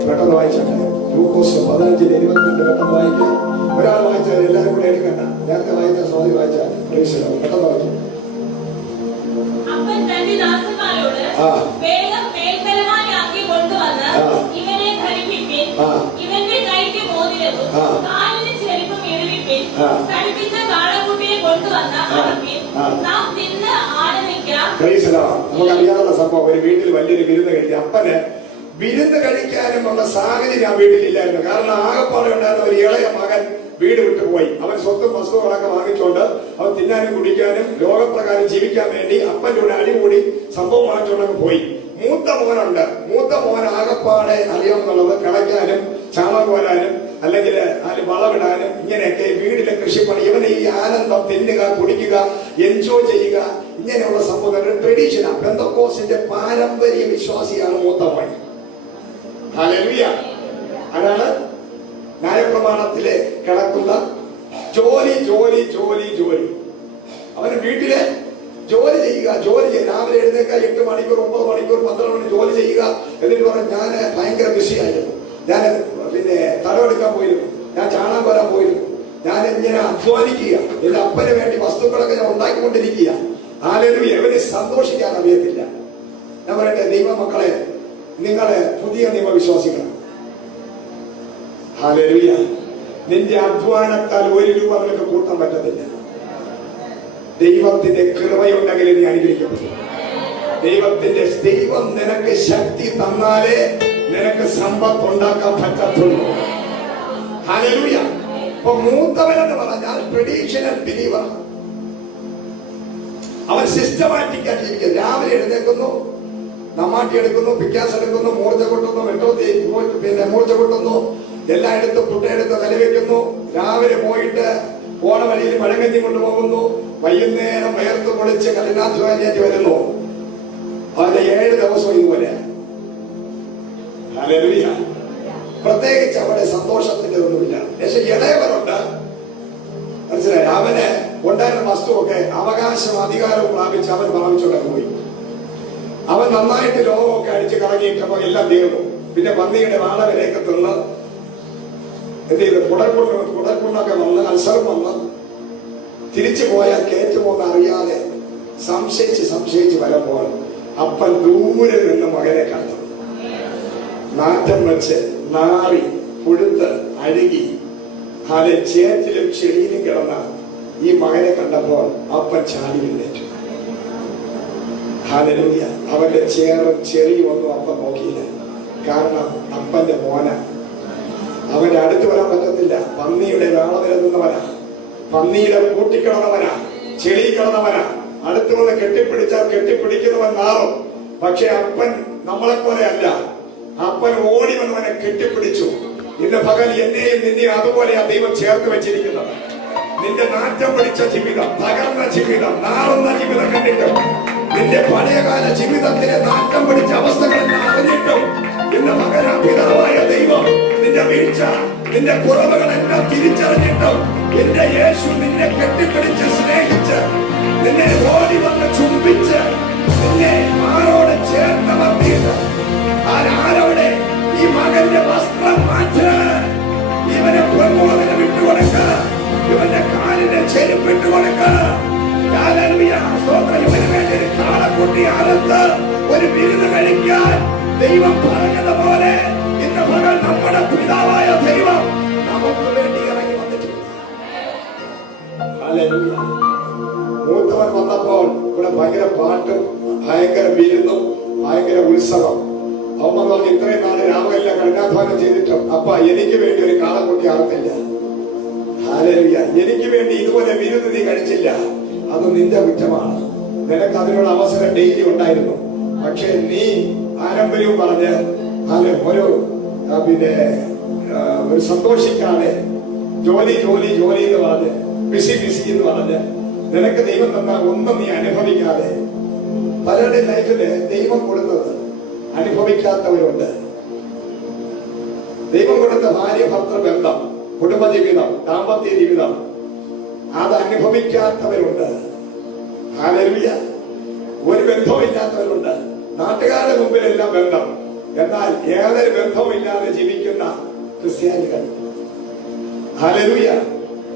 പെട്ടെന്ന് വായിച്ചോട്ടെ. ലൂക്കോസ് 15:22 പെട്ടെന്ന് വായിക്കുക. ഒരാൾ വായിച്ചാൽ എല്ലാവരും കൂടെ എടുക്കണ്ട. നേരത്തെ വായിച്ച സ്വാതി വായിച്ചാൽ പെട്ടെന്ന് വായിച്ചു. അപ്പൻ തന്റെ ദാസന്മാരോട് വേഗം മേൽത്തലമാരിയാക്കി കൊണ്ടുവന്ന് ഇവനെ ധരിപ്പിപ്പിൻ, ഇവന്റെ കൈക്ക് മോതിരവും കാലിന് ചെരുപ്പും ഇടുവിപ്പിൻ, ധരിപ്പിച്ച കാളക്കുട്ടിയെ കൊണ്ടുവന്ന് അറപ്പിൻ, നാം തിന്ന് ആനന്ദിക്കാം. നമുക്കറിയാവുന്ന സംഭവം, ഒരു വീട്ടിൽ വലിയൊരു വിരുന്ന് കഴിക്കുക. അപ്പന് വിരുന്ന് കഴിക്കാനുമുള്ള സാഹചര്യം ആ വീട്ടിലില്ലായിരുന്നു. കാരണം ആകപ്പാടെ ഉണ്ടായിരുന്ന ഒരു ഇളയ മകൻ വീട് വിട്ടുപോയി. അവൻ സ്വത്തും വസ്തുക്കളൊക്കെ വാങ്ങിച്ചുകൊണ്ട് അവൻ തിന്നാനും കുടിക്കാനും ലോകപ്രകാരം ജീവിക്കാൻ വേണ്ടി അപ്പൻ്റെ കൂടെ അടികൂടി സംഭവം വാങ്ങിച്ചുകൊണ്ടങ്ങ് പോയി. മൂത്ത മോനുണ്ട്. മൂത്ത മോൻ ആകപ്പാടെ അറിയാമെന്നുള്ളത് കിളയ്ക്കാനും ചാണകം കോരാനും അല്ലെങ്കിൽ വളമിടാനും ഇങ്ങനെയൊക്കെ വീട്ടിലെ കൃഷിപ്പണി. ഇവന് ഈ ആനന്ദം, തിന്നുക, കുടിക്കുക, എൻജോയ് ചെയ്യുക, ഇങ്ങനെയുള്ള സംഭവങ്ങൾ ട്രഡീഷനാണ്. പെന്തക്കോസ്തിന്റെ പാരമ്പര്യ വിശ്വാസിയാണ് മൂത്ത മോൻ. ഹല്ലേലൂയ. അതാണ് ന്യായപ്രമാണത്തിലെ കിടക്കുന്ന ജോലി ജോലി ജോലി ജോലി. അവന് വീട്ടിലെ ജോലി ചെയ്യുക, ജോലി ചെയ്യുക. രാവിലെ എഴുന്നേൽക്കുക, 8 മണിക്കൂർ 9 മണിക്കൂർ 12 മണി ജോലി ചെയ്യുക. എന്നിട്ട് പറഞ്ഞു, ഞാൻ ഭയങ്കര ബിസിയായിരുന്നു, ഞാൻ പിന്നെ തലമെടുക്കാൻ പോയിരുന്നു, ഞാൻ ചാണകം കോരാൻ പോയിരുന്നു, ഞാൻ ഇങ്ങനെ അധ്വാനിക്കുക, എന്റെ അപ്പന് വേണ്ടി വസ്തുക്കളൊക്കെ ഞാൻ ഉണ്ടാക്കിക്കൊണ്ടിരിക്കുക. ഹല്ലേലൂയ. ഇവന് സന്തോഷിക്കാൻ അറിയത്തില്ല. ഞാൻ പറയട്ടെ, ദൈവമക്കളെ, നിങ്ങളെ പുതിയ നിയമവിശ്വാസികളാണ്. ഹല്ലേലൂയ. നിന്റെ അധ്വാനത്താൽ 1 രൂപ നിനക്ക് കൂട്ടാൻ പറ്റത്തില്ല. ദൈവത്തിന്റെ കൃപയുണ്ടെങ്കിൽ നീ അനുഗ്രഹിക്കപ്പെടും. ദൈവം നിനക്ക് ശക്തി തന്നാലേ നിനക്ക് സമ്പത്ത് ഉണ്ടാക്കാൻ പറ്റത്തുള്ളൂ. ഹല്ലേലൂയ. ഇപ്പൊ മൂത്തവനെന്ന് പറഞ്ഞാൽ ട്രഡീഷണൽ ബിലീവർ. അവൻ സിസ്റ്റമാറ്റിക് ആയിട്ട് ജീവിക്കുന്നത്. രാവിലെ എഴുന്നേൽക്കുന്നു, നമ്മാട്ടി എടുക്കുന്നു, പിക്കാസ് എടുക്കുന്നു, മൂർച്ച കൊട്ടുന്നു, മൂർച്ച കൊട്ടുന്നു, എല്ലായിടത്തും കുട്ടയെടുത്ത് തലവെക്കുന്നു. രാവിലെ പോയിട്ട് പോണ വഴിയിൽ പഴങ്കഞ്ഞി കൊണ്ടുപോകുന്നു. വൈകുന്നേരം വയർത്ത് പൊളിച്ച് കഠിനാധ്വാനിയായിട്ട് വരുന്നു. അതിന്റെ 7 ദിവസവും ഇതുപോലെ. ഹല്ലേലൂയ. പ്രത്യേകിച്ച് അവിടെ സന്തോഷത്തിന്റെ ഒന്നുമില്ല. പക്ഷെ ഇളയവരുണ്ട്, മനസ്സിലായി. അവന് ഉണ്ടായിരുന്ന വസ്തുവൊക്കെ അവകാശം അധികാരവും പ്രാപിച്ച് അവൻ പ്രാപിച്ചോടെ പോയി. അവൻ നന്നായിട്ട് ലോകമൊക്കെ അടിച്ച് കറങ്ങിയിട്ടപ്പോ എല്ലാം തീർന്നു. പിന്നെ പന്നിയുടെ വാളവരെയൊക്കെ തിന്ന് എന്ത് ചെയ്ത് കുടൽപ്പുണ്ണൊക്കെ വന്ന് അൽസറും വന്ന് തിരിച്ചു പോയാൽ കയറ്റുമോന്ന് അറിയാതെ സംശയിച്ച് വരുമ്പോൾ അപ്പൻ ദൂരെ നിന്ന് മകനെ കണ്ടു. നാറ്റം വെച്ച് നാറി പുഴുത്ത് അഴുകി ചേറ്റിലും ചെളിയിലും കിടന്ന ഈ മകനെ കണ്ടപ്പോൾ അപ്പൻ ചാടി എഴുന്നേറ്റു. ഹല്ലേലൂയ. അവന്റെ ചേറും ചെറിയും ഒന്നും അപ്പൻ നോക്കിയില്ല. കാരണം അപ്പന്റെ മോന. അവന്റെ അടുത്ത് വരാൻ പറ്റത്തില്ല. പന്നിയുടെ വേള വരുന്നവനാ, പന്നിയുടെ കൂട്ടിക്കിടന്നവനാ, ചെളി കിടന്നവനാ. അടുത്ത് വന്ന് കെട്ടിപ്പിടിച്ചാൽ കെട്ടിപ്പിടിക്കുന്നവൻ നാറും. പക്ഷെ അപ്പൻ നമ്മളെ പോലെ അല്ല. അപ്പൻ ഓടി വന്നവനെ കെട്ടിപ്പിടിച്ചു. ഇന്ന് പകൽ എന്നെയും നിന്നെയും അതുപോലെയാ ദൈവം ചേർത്ത് വെച്ചിരിക്കുന്നത്. നിന്റെ നാറ്റം പിടിച്ച ജീവിതം, തകർന്ന ജീവിതം, നാറുന്ന ജീവിതം കണ്ടിട്ടും, നിന്റെ പഴയകാല ജീവിതത്തിലെ നാറ്റം പിടിച്ച അവസ്ഥകളെല്ലാം അറിഞ്ഞിട്ടും, ഇന്ന് പകൽ പിതാവായ ദൈവം നിന്റെ വീഴ്ച, നിന്റെ കുറവുകളെല്ലാം തിരിച്ചറിഞ്ഞിട്ടും എന്റെ യേശു നിന്നെ കെട്ടിപ്പിടിച്ച് സ്നേഹിച്ച് നിന്നെ ഓടി വന്ന് ചുംബിച്ച് നിന്നെ ആരോട് ചേർത്ത് വന്നിട്ട് ആരവിടെ ഈ മകന്റെ വസ്ത്രം മാറ്റ്, ഇവനെ പ്രമോദനം വിട്ടുകൊടുക്ക, ഇവന്റെ കാലിന്റെ ചെരുപ്പ് ഇട്ടുകൊടുക്ക. ഇവന് വേണ്ടി കാളക്കുട്ടി അറുത്ത് ഒരു വിരുന്ന് കഴിക്കാൻ ദൈവം പറഞ്ഞതുപോലെ ഇന്ന് പകൽ നമ്മുടെ പിതാവായ ദൈവം നമുക്ക് വേണ്ടി ഇറങ്ങി വന്നിട്ടുണ്ട്. ഹല്ലേലൂയ. മൂത്തവൻ വന്നപ്പോൾ ഇവിടെ ഭയങ്കര പാട്ടും ഭയങ്കര വിരുന്നും ഭയങ്കര ഉത്സവം. അവൻ പറഞ്ഞു ഇത്രയും നാളെ രാമകെല്ലാം കഠിനാധ്വാനം ചെയ്തിട്ടും അപ്പ എനിക്ക് വേണ്ടി ഒരു കാളക്കുട്ടി അറുത്തില്ല. ഹല്ലേലൂയ. എനിക്ക് വേണ്ടി ഇതുപോലെ വിരുന്ന് നീ കഴിച്ചില്ല. അത് നിന്റെ കുറ്റമാണ്. നിനക്ക് അതിനുള്ള അവസരം ഡെയിലി ഉണ്ടായിരുന്നു. പക്ഷെ നീ പാരമ്പര്യവും പറഞ്ഞ് ഒരു സന്തോഷിക്കാതെ ജോലി എന്ന് പറഞ്ഞ് ബിസി എന്ന് പറഞ്ഞ് നിനക്ക് ദൈവം തന്ന ഒന്നും നീ അനുഭവിക്കാതെ പലരുടെ ലൈഫില് ദൈവം കൊടുത്തത് അനുഭവിക്കാത്തവരുണ്ട്. ദൈവം കൊടുത്ത ഭാര്യ ഭർത്തൃ ബന്ധം, കുടുംബജീവിതം, ദാമ്പത്യ ജീവിതം അത് അനുഭവിക്കാത്തവരുണ്ട്. ഹല്ലേലൂയ. ഒരു ബന്ധവും ഇല്ലാത്തവരുണ്ട്. നാട്ടുകാരുടെ മുമ്പിലെല്ലാം ബന്ധം, എന്നാൽ ഏതൊരു ബന്ധവും ഇല്ലാതെ ജീവിക്കുന്ന ക്രിസ്ത്യാനികൾ. ഹല്ലേലൂയ.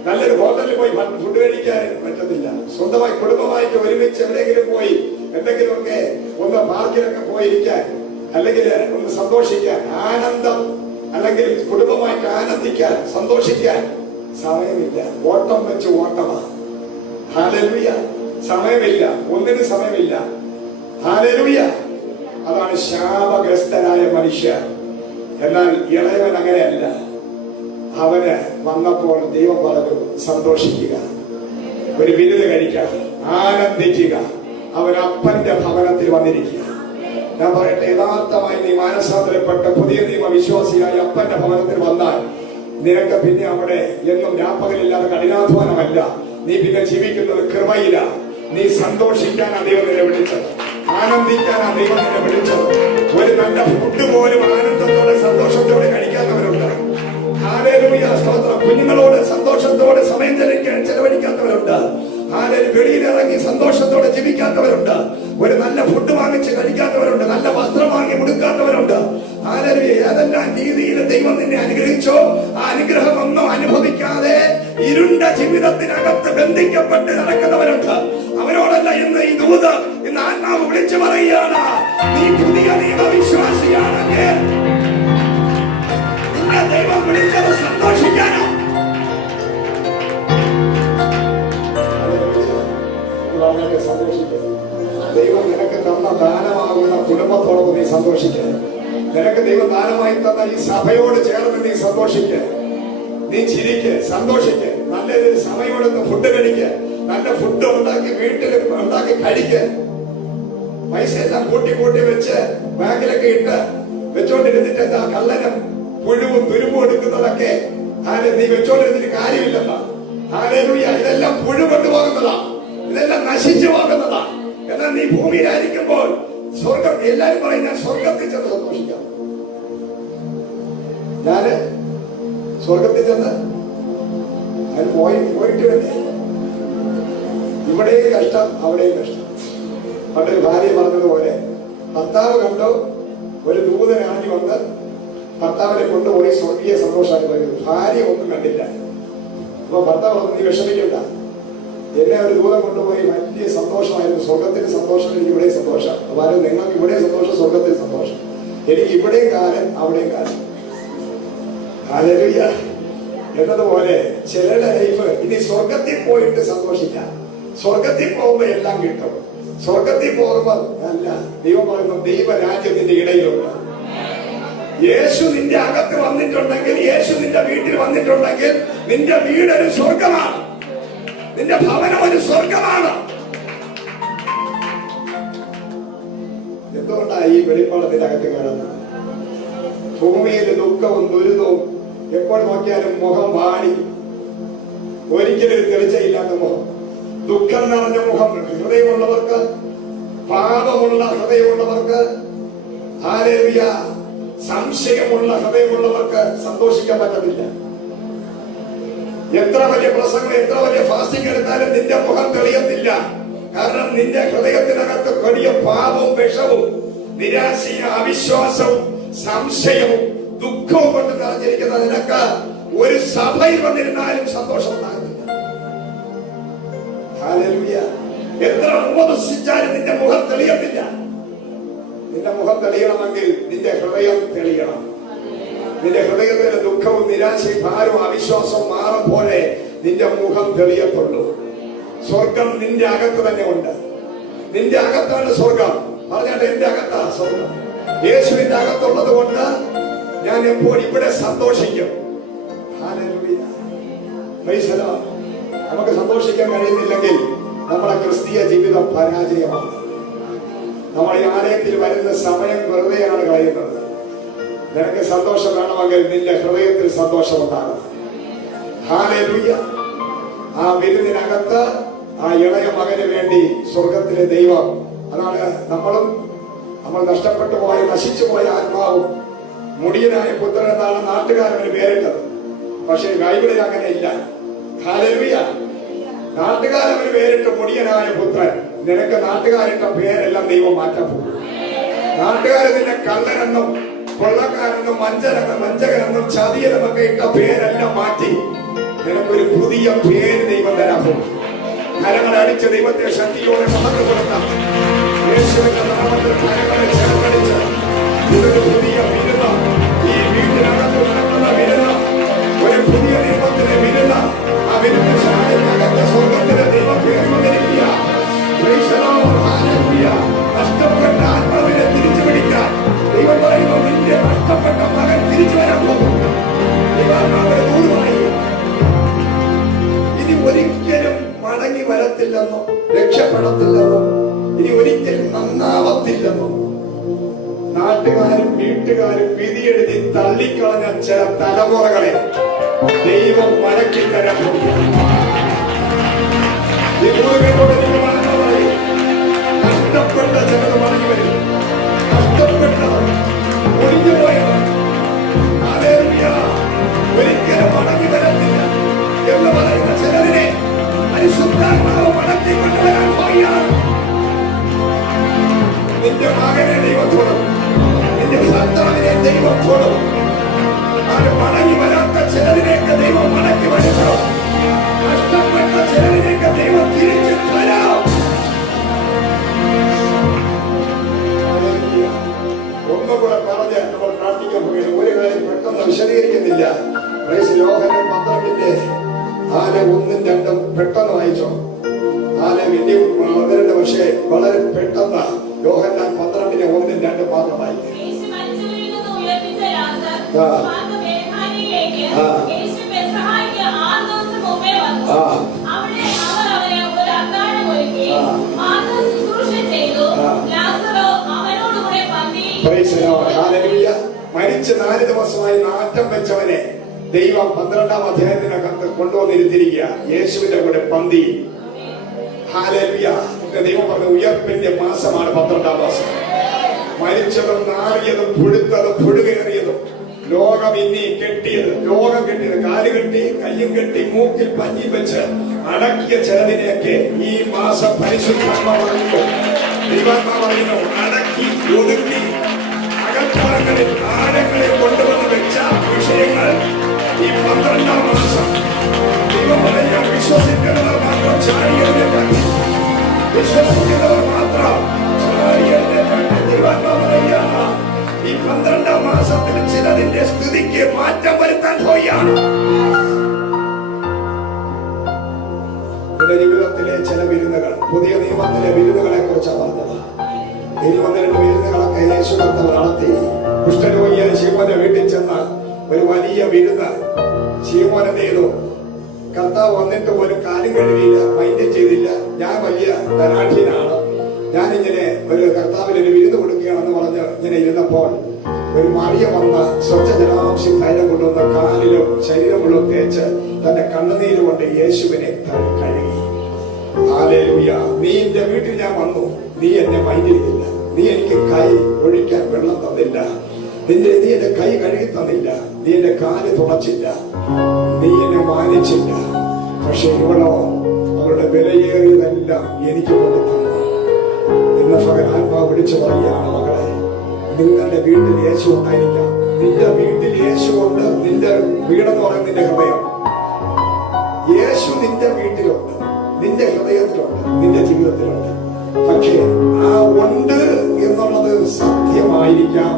നല്ലൊരു ഹോട്ടലിൽ പോയി ഫുഡ് കഴിക്കാൻ പറ്റത്തില്ല. സ്വന്തമായി കുടുംബമായിട്ട് ഒരുമിച്ച് എവിടെയെങ്കിലും പോയി എന്തെങ്കിലുമൊക്കെ ഒന്ന് പാർക്കിലൊക്കെ പോയിരിക്കാൻ, അല്ലെങ്കിൽ ഒന്ന് സന്തോഷിക്കാൻ, ആനന്ദം, അല്ലെങ്കിൽ കുടുംബമായിട്ട് ആനന്ദിക്കാൻ, സന്തോഷിക്കാൻ സമയമില്ല. ഓട്ടം വെച്ച് ഓട്ടമാണ്. ഹല്ലേലൂയ. സമയമില്ല, ഒന്നിനും സമയമില്ല. ഹല്ലേലൂയ. അതാണ് ശാപഗ്രസ്തനായ മനുഷ്യൻ. എന്നാൽ ഇളയവൻ അങ്ങനെയല്ല. അവന് വന്നപ്പോൾ ദൈവം പറഞ്ഞു സന്തോഷിക്കുക, ഒരു വിരുന്ന് കഴിക്കുക, ആനന്ദിക്കുക. അവൻ അപ്പന്റെ ഭവനത്തിൽ വന്നിരിക്കുക. ഞാൻ പറയട്ടെ, യഥാർത്ഥമായി നീ മാനസാന്തരപ്പെട്ട പുതിയ നിയമ വിശ്വാസിയായി അപ്പന്റെ ഭവനത്തിൽ വന്നാൽ നിനക്ക് പിന്നെ അവിടെ എന്നും രാപ്പകലില്ലാതെ കഠിനാധ്വാനമല്ല. നീ പിന്നെ ജീവിക്കുന്നത് കൃപയില. നീ സന്തോഷിക്കാനാ ദൈവം നിന്നെ വിളിച്ചത്, ആനന്ദിക്കാനാ ദൈവം നിന്നെ വിളിച്ചത്. ഒരു നല്ല ഫുഡ് പോലും ആനന്ദത്തോടെ സന്തോഷത്തോടെ കഴിക്കാത്തവരുണ്ട്. ഹല്ലേലൂയ. സ്തോത്രം. കുഞ്ഞുങ്ങളോട് സന്തോഷത്തോടെ സമയം ചെലവഴിക്കാത്തവരുണ്ട്. വെളിയിലിറങ്ങി സന്തോഷത്തോടെ ജീവിക്കാത്തവരുണ്ട്. ഒരു നല്ല ഫുഡ് വാങ്ങിച്ച് കഴിക്കാത്തവരുണ്ട്. നല്ല വസ്ത്രം വാങ്ങി മുടുക്കാത്തവരുണ്ട്. ഹല്ലേലൂയ. ഏതെല്ലാം രീതിയിൽ ദൈവം നിന്നെ അനുഗ്രഹിച്ചോ ആ അനുഗ്രഹം ഒന്നും അനുഭവിക്കാതെ ഇരുണ്ട ജീവിതത്തിനകത്ത് ബന്ധിക്കപ്പെട്ട് നടക്കുന്നവരുണ്ട്. അവരോടല്ല ഇന്ന് ഈ ദൂത്, ഇന്ന് ആത്മാവ് വിളിച്ചു പറയുകയാണ്, നീ പുതിയ നിയമ വിശ്വാസിയാണെങ്കിൽ നിന്നെ ദൈവം വിളിച്ചത് സന്തോഷിക്കാനോ. സന്തോഷിക്കുക. നിനക്ക് ദൈവം ദാനമായി തന്ന ഈ സഭയോട് ചേർന്ന് നീ സന്തോഷിക്കുക. നീ ചിരിക്ക്, സന്തോഷിക്ക്. നല്ലൊരു സമയമെടുത്ത് ഫുഡ് കഴിക്കുക. നല്ല ഫുഡ് ഉണ്ടാക്കി വീട്ടിൽ ഉണ്ടാക്കി കഴിക്കുക. പൈസ എല്ലാം കൂട്ടി കൂട്ടി വെച്ച് ബാങ്കിലൊക്കെ ഇട്ട് വെച്ചോണ്ടിരുന്നിട്ട് എന്താ കള്ളനും പുഴുവും തുരുമ്പും എടുക്കുന്നതൊക്കെ നീ വെച്ചോണ്ടിരുന്നിട്ട് കാര്യമില്ലെന്നാ. ഹല്ലേലൂയ. ഇതെല്ലാം പുഴു കൊണ്ടുപോകുന്നതാ, ഇതെല്ലാം നശിച്ചു പോകുന്നതാ. എന്നാൽ നീ ഭൂമിയിലായിരിക്കുമ്പോൾ സ്വർഗം, എല്ലാരും പറയും ഞാൻ സ്വർഗത്തിൽ ചെന്ന് സന്തോഷിക്കാം. ഞാന് സ്വർഗത്തിൽ ചെന്ന് അതിന് പോയിട്ട് വേണ്ടേ? ഇവിടെയും കഷ്ടം, അവിടെയും കഷ്ടം. പണ്ടൊരു ഭാര്യ പറഞ്ഞതുപോലെ, ഭർത്താവ് കണ്ടോ ഒരു ദൂതൻ ആഞ്ഞു വന്ന് ഭർത്താവിനെ കൊണ്ടുപോയി സ്വർഗീയ സന്തോഷമായി പറയുന്നത്. ഭാര്യ ഒന്നും കണ്ടില്ല. അപ്പൊ ഭർത്താവ് പറഞ്ഞു, നീ വിഷമിക്കണ്ട, എന്നെ ഒരു ദൂതം കൊണ്ടുപോയി വലിയ സന്തോഷമായിരുന്നു. സ്വർഗത്തിന് സന്തോഷം, എനിക്ക് ഇവിടെ സന്തോഷം. അതുപോലെ നിങ്ങൾക്ക് ഇവിടെ സന്തോഷം, സ്വർഗത്തിന് സന്തോഷം. എനിക്ക് ഇവിടെയും കാലം, അവിടെയും കാലം. ഹല്ലേലൂയ. എന്നതുപോലെ ചിലരുടെ ലൈഫ് ഇനി സ്വർഗത്തിൽ പോയിട്ട് സന്തോഷിക്കാം. സ്വർഗത്തിൽ പോകുമ്പോ എല്ലാം കിട്ടും. സ്വർഗത്തിൽ പോകുമ്പോ അല്ല, ദൈവം പറയുന്നു ദൈവരാജ്യത്തിന്റെ ഇടയിലുണ്ട്. യേശു നിന്റെ അകത്ത് വന്നിട്ടുണ്ടെങ്കിൽ, യേശു നിന്റെ വീട്ടിൽ വന്നിട്ടുണ്ടെങ്കിൽ, നിന്റെ വീട് ഒരു സ്വർഗമാണ്, നിന്റെ ഭവനം ഒരു സ്വർഗമാണ്. എന്തുകൊണ്ടാണ് ഈ വെളിപ്പാടത്തിന്റെ അകത്ത് കാണുന്നത്? ഭൂമിയിൽ ദുഃഖവും ദുരിതവും, എപ്പോൾ നോക്കിയാലും മുഖം വാടി, ഒരിക്കലും തെളിച്ചയില്ലാത്ത മുഖം, ദുഃഖം നിറഞ്ഞ മുഖം. ഹൃദയമുള്ളവർക്ക്, പാപമുള്ള ഹൃദയമുള്ളവർക്ക്, ഹല്ലേലൂയ, സംശയമുള്ള ഹൃദയമുള്ളവർക്ക് സന്തോഷിക്കാൻ പറ്റത്തില്ല. എത്ര വലിയ പ്രസംഗം, എത്ര വലിയ ഫാസ്റ്റിംഗ് എടുത്താലും നിന്റെ മുഖം തെളിയത്തില്ല. കാരണം നിന്റെ ഹൃദയത്തിനകത്ത് വലിയ പാപവും വിഷവും നിരാശയും അവിശ്വാസവും സംശയവും ദുഃഖവും കൊണ്ട് നിറഞ്ഞിരിക്കുന്ന നിനക്ക് ഒരു സഭയിൽ വന്നിരുന്നാലും സന്തോഷം ഉണ്ടാകുന്നില്ല. ഹല്ലേലൂയ. എത്ര ഉപവസിച്ചാലും നിന്റെ മുഖം തെളിയത്തില്ല. നിന്റെ മുഖം തെളിയണമെങ്കിൽ നിന്റെ ഹൃദയം തെളിയണം. നിന്റെ ഹൃദയത്തിലെ ദുഃഖവും നിരാശയും ഭാരവും അവിശ്വാസവും മാറും പോലെ നിന്റെ മുഖം തെളിയത്തുള്ളൂ. സ്വർഗം നിന്റെ അകത്ത് തന്നെ ഉണ്ട്. നിന്റെ അകത്താണ് സ്വർഗം. പറഞ്ഞാട്ടെ, എന്റെ അകത്താണ് സ്വർഗം. യേശുവിന്റെ അകത്തുള്ളത് കൊണ്ട് ഞാൻ എപ്പോൾ ഇവിടെ സന്തോഷിക്കും. ഹല്ലേലൂയ. Praise the Lord. നമുക്ക് സന്തോഷിക്കാൻ കഴിയുന്നില്ലെങ്കിൽ നമ്മുടെ ക്രിസ്തീയ ജീവിതം പരാജയമാണ്. നമ്മൾ ഈ ആലയത്തിൽ വരുന്ന സമയം വെറുതെയാണ് കളയുന്നത്. നിനക്ക് സന്തോഷം വേണമെങ്കിൽ നിന്റെ ഹൃദയത്തിൽ സന്തോഷം ഉണ്ടാകണം. ഹല്ലേലൂയ. ആ വിരുന്നിനകത്ത് ആ ഇളയ മകന് വേണ്ടി സ്വർഗത്തിലെ ദൈവം, അതാണ് നമ്മൾ നഷ്ടപ്പെട്ടു പോയ, നശിച്ചു പോയ ആത്മാവും മുടിയനായ പുത്രൻ എന്നാണ് നാട്ടുകാരന് പേരിട്ടത്. പക്ഷെ ബൈബിളിൽ അങ്ങനെ ഇല്ല. ഹല്ലേലൂയ. നാട്ടുകാരന് പേരിട്ട് മുടിയനായ പുത്രൻ. നിനക്ക് നാട്ടുകാരിട്ട പേരെല്ലാം ദൈവം മാറ്റാൻ പോകും. നാട്ടുകാരെ നിന്നെ കള്ളനെന്നും കൊള്ളക്കാരെന്നും വഞ്ചകനെന്നും ചതിയനെന്നൊക്കെ ഇട്ട പേരെല്ലാം മാറ്റി നിനക്കൊരു പുതിയ പേര് ദൈവം തരാൻ പോകും. കരങ്ങളടിച്ച് ദൈവത്തെ ശക്തിയോടെ മഹത്വം കൊടുക്കാം. യേശുവിന്റെ നാമത്തിൽ കരങ്ങളെ ചേർത്തടിച്ച് ഇതൊരു പുതിയ വിരുന്ന്, ഈ വീട്ടിനകത്ത് നടക്കുന്ന വിരുന്ന്, ഒരു പുതിയ ദൈവത്തിലെ വിരുന്ന്. ആ വിരുന്ന് ശാലയ്ക്കകത്ത് സ്വർഗത്തിലെ ദൈവം കയറിവന്നിരിക്കുക. നഷ്ടപ്പെട്ട ആത്മാവിനെ തിരിച്ചു പിടിക്കാൻ ദൈവം പറയുന്നു, നിന്റെ നഷ്ടപ്പെട്ട മകൻ തിരിച്ചു വരാൻ പോകും. ഇനി ഒരിക്കലും മടങ്ങി വരത്തില്ലെന്നോ രക്ഷപ്പെടത്തില്ലെന്നോ ഇനി ഒരിക്കലും നന്നാവത്തില്ലെന്നോ നാട്ടുകാരും വീട്ടുകാരും വിധിയെഴുതി തള്ളിക്കളഞ്ഞ ചില തലമുറകളെ ദൈവം മടക്കി തരാൻ പോകും. നഷ്ടപ്പെട്ട ചിലത് മടങ്ങി വരും. നഷ്ടപ്പെട്ടത്, ഒഴിഞ്ഞുപോയത് ഒരിക്കലും മടങ്ങി വരത്തില്ല എന്ന് പറയുന്ന ചിലതിനെ പരിശുദ്ധാത്മാവ് മടക്കി കൊണ്ടുവരാൻ പോവുകയാണ്. നിന്റെ മകനെ ദൈവം തൊടും, നിന്റെ ഭർത്താവിനെ ദൈവം തൊടും. അത് മടങ്ങി വരാത്ത ചിലതിനെയൊക്കെ ദൈവം മടക്കി വരുന്നു. നഷ്ടപ്പെട്ട ചിലതിനെയൊക്കെ ദൈവം തിരിച്ചു തരാം. ഒന്നുകൂടെ പറഞ്ഞ് നമ്മൾ പ്രാർത്ഥിക്കാൻ പോകുന്നത് ഒരു കാര്യം പെട്ടെന്ന് വിശദീകരിക്കുന്നില്ല. യോഹന്നാൻ 12:1-2 പെട്ടെന്ന് വായിച്ചോ. വലിയ 12, പക്ഷേ വളരെ പെട്ടെന്ന് യോഹന്നാൻ 12:1-2 മാത്രം വായിക്കും. യേശു മരിച്ചവരിൽ നിന്ന് ഉയർപ്പിച്ച ലാസർ മാർത്ത ബേഥാനിയിലേക്ക് യേശു പെസഹായ്ക്ക് 6 ദിവസം മുമ്പേ വന്നു. അവിടെ അവർ അവന് ഒരു അത്താഴം ഒരുക്കി. മാർത്ത ശുശ്രൂഷ ചെയ്തു, ലാസറോ അവനോടുകൂടെ പന്തിയിൽ. Praise the Lord. Hallelujah. മരിച്ച് 4 ദിവസമായി നാറ്റം വെച്ചവനെ ദൈവം 12-ാം അധ്യായത്തിനകത്ത് കൊണ്ടുവന്നിരുത്തിരിക്കുക, യേശുവിന്റെ കൂടെ പന്തി. ഹല്ലേലൂയ. ദൈവം പറഞ്ഞ ഉയർപ്പിന്റെ മാസമാണ് 12-ാം മാസം. മരിച്ചതും നാറിയതും പുഴുത്തതും പുഴുകേറിയതും ലോകം ഇനി കെട്ടിയത്, ലോകം കെട്ടിയത്, കാല് കെട്ടി കയ്യും കെട്ടി മൂക്കിൽ പഞ്ഞി വെച്ച് അടക്കിയ ചിലതിനെയൊക്കെ ഈ മാസം പരിശുദ്ധാത്മാവ് പറയുന്നു, ദൈവാത്മാവ് പറയുന്നു, അടക്കി ഒതുക്കി അകത്തളങ്ങളിൽ ആഴങ്ങളിൽ കൊണ്ടുവന്ന് വെച്ച വിഷയങ്ങൾ ഈ 12-ാം മാസം ദൈവം പറയുക, വിശ്വസിക്കുന്നവർ മാത്രം ചാടിയെഴുന്നേൽക്കാൻ, വിശ്വസിക്കുന്നവർ മാത്രം ചാടിയെഴുന്നേൽക്കാൻ. ദൈവാത്മാവ് പറയുക, ഈ 12-ാം മാസത്തിൽ ചിലതിന്റെ സ്ഥിതിക്ക് മാറ്റം വരുത്താൻ പോയാണ്. ജീവിതത്തിലെ ചില വിരുന്നുകൾ, പുതിയ നിയമത്തിലെ വിരുന്നുകളെ കുറിച്ചാണ് പറഞ്ഞത്. ഇനി 1-2 വിരുന്നുകളൊക്കെ യേശു കർത്താവ് നടത്തി. കുഷ്ഠരോഗിയായ ശീമോന്റെ വീട്ടിൽ ചെന്ന് ഒരു വലിയ വിരുന്ന് ശീമോൻ എന്ത് ചെയ്തു? കർത്താവ് വന്നിട്ട് പോലും കാലും കഴുകിയില്ല, മൈൻഡ് ചെയ്തില്ല. ഞാൻ വലിയ ധനാഠ്യനാണ്, ഞാനിങ്ങനെ ഒരു കർത്താവിനൊരു വിരുന്ന് കൊടുക്കുകയാണെന്ന് പറഞ്ഞ് ഇങ്ങനെ ഇരുന്നപ്പോൾ ഒരു മറിയ വന്ന സ്വച്ഛ ജലാംശം തൈലം കൊണ്ടുവന്ന കാലിലും ശരീരമുള്ളും തേച്ച് തന്റെ കണ്ണുനീര് കൊണ്ട് യേശുവിനെ കഴുകി. ഹല്ലേലൂയ. നീ എന്റെ വീട്ടിൽ ഞാൻ വന്നു, നീ എന്നെ മൈൻഡ് ചെയ്തില്ല, നീ എനിക്ക് കൈ ഒഴിക്കാൻ വെള്ളം തന്നില്ല, നീ എന്റെ കൈ കഴുകി തന്നില്ല, നീ എന്റെ കാല് തുളച്ചില്ല, നീ എന്നെ മാനിച്ചില്ല. പക്ഷെ ഇവളോ അവളുടെ വിലയേറിയതെല്ലാം എനിക്ക് കൊണ്ട് തന്നു. ഇന്ന് പകൽ ആത്മാവ് വിളിച്ചു പറയുകയാണ്, മകളെ, നിങ്ങളുടെ വീട്ടിൽ യേശു ഉണ്ടായിരിക്കാം. നിന്റെ വീട്ടിൽ യേശു ഉണ്ട്. നിന്റെ വീടെന്ന് പറയുന്നത് നിന്റെ ഹൃദയം. യേശു നിന്റെ വീട്ടിലുണ്ട്, നിന്റെ ഹൃദയത്തിലുണ്ട്, നിന്റെ ജീവിതത്തിലുണ്ട്. പക്ഷേ ആ ഉണ്ട് എന്നുള്ളത് സത്യമായിരിക്കാം,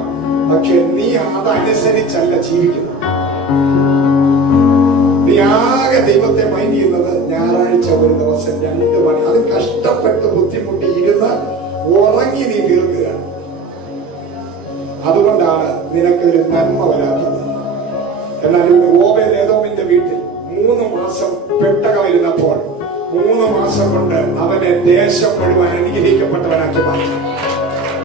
പക്ഷെ നീ അതനുസരിച്ചല്ല ജീവിക്കുന്നത്. നീ ആകെ ദൈവത്തെ മൈൻഡ് ചെയ്യുന്നത് ഞായറാഴ്ച ഒരു ദിവസം 2 മണി, അത് കഷ്ടപ്പെട്ട് ബുദ്ധിമുട്ടി ഇരുന്ന് ഉറങ്ങി നീ തീർക്കുക. അതുകൊണ്ടാണ് നിനക്കൊരു നന്മ വരാത്തത്. എന്നാൽ ഓബേദേദോമിന്റെ വീട്ടിൽ 3 മാസം പെട്ടകമിരുന്നപ്പോൾ 3 മാസം കൊണ്ട് അവനെ ദേശം മുഴുവൻ അനുഗ്രഹിക്കപ്പെട്ടവനാക്കി മാറ്റി.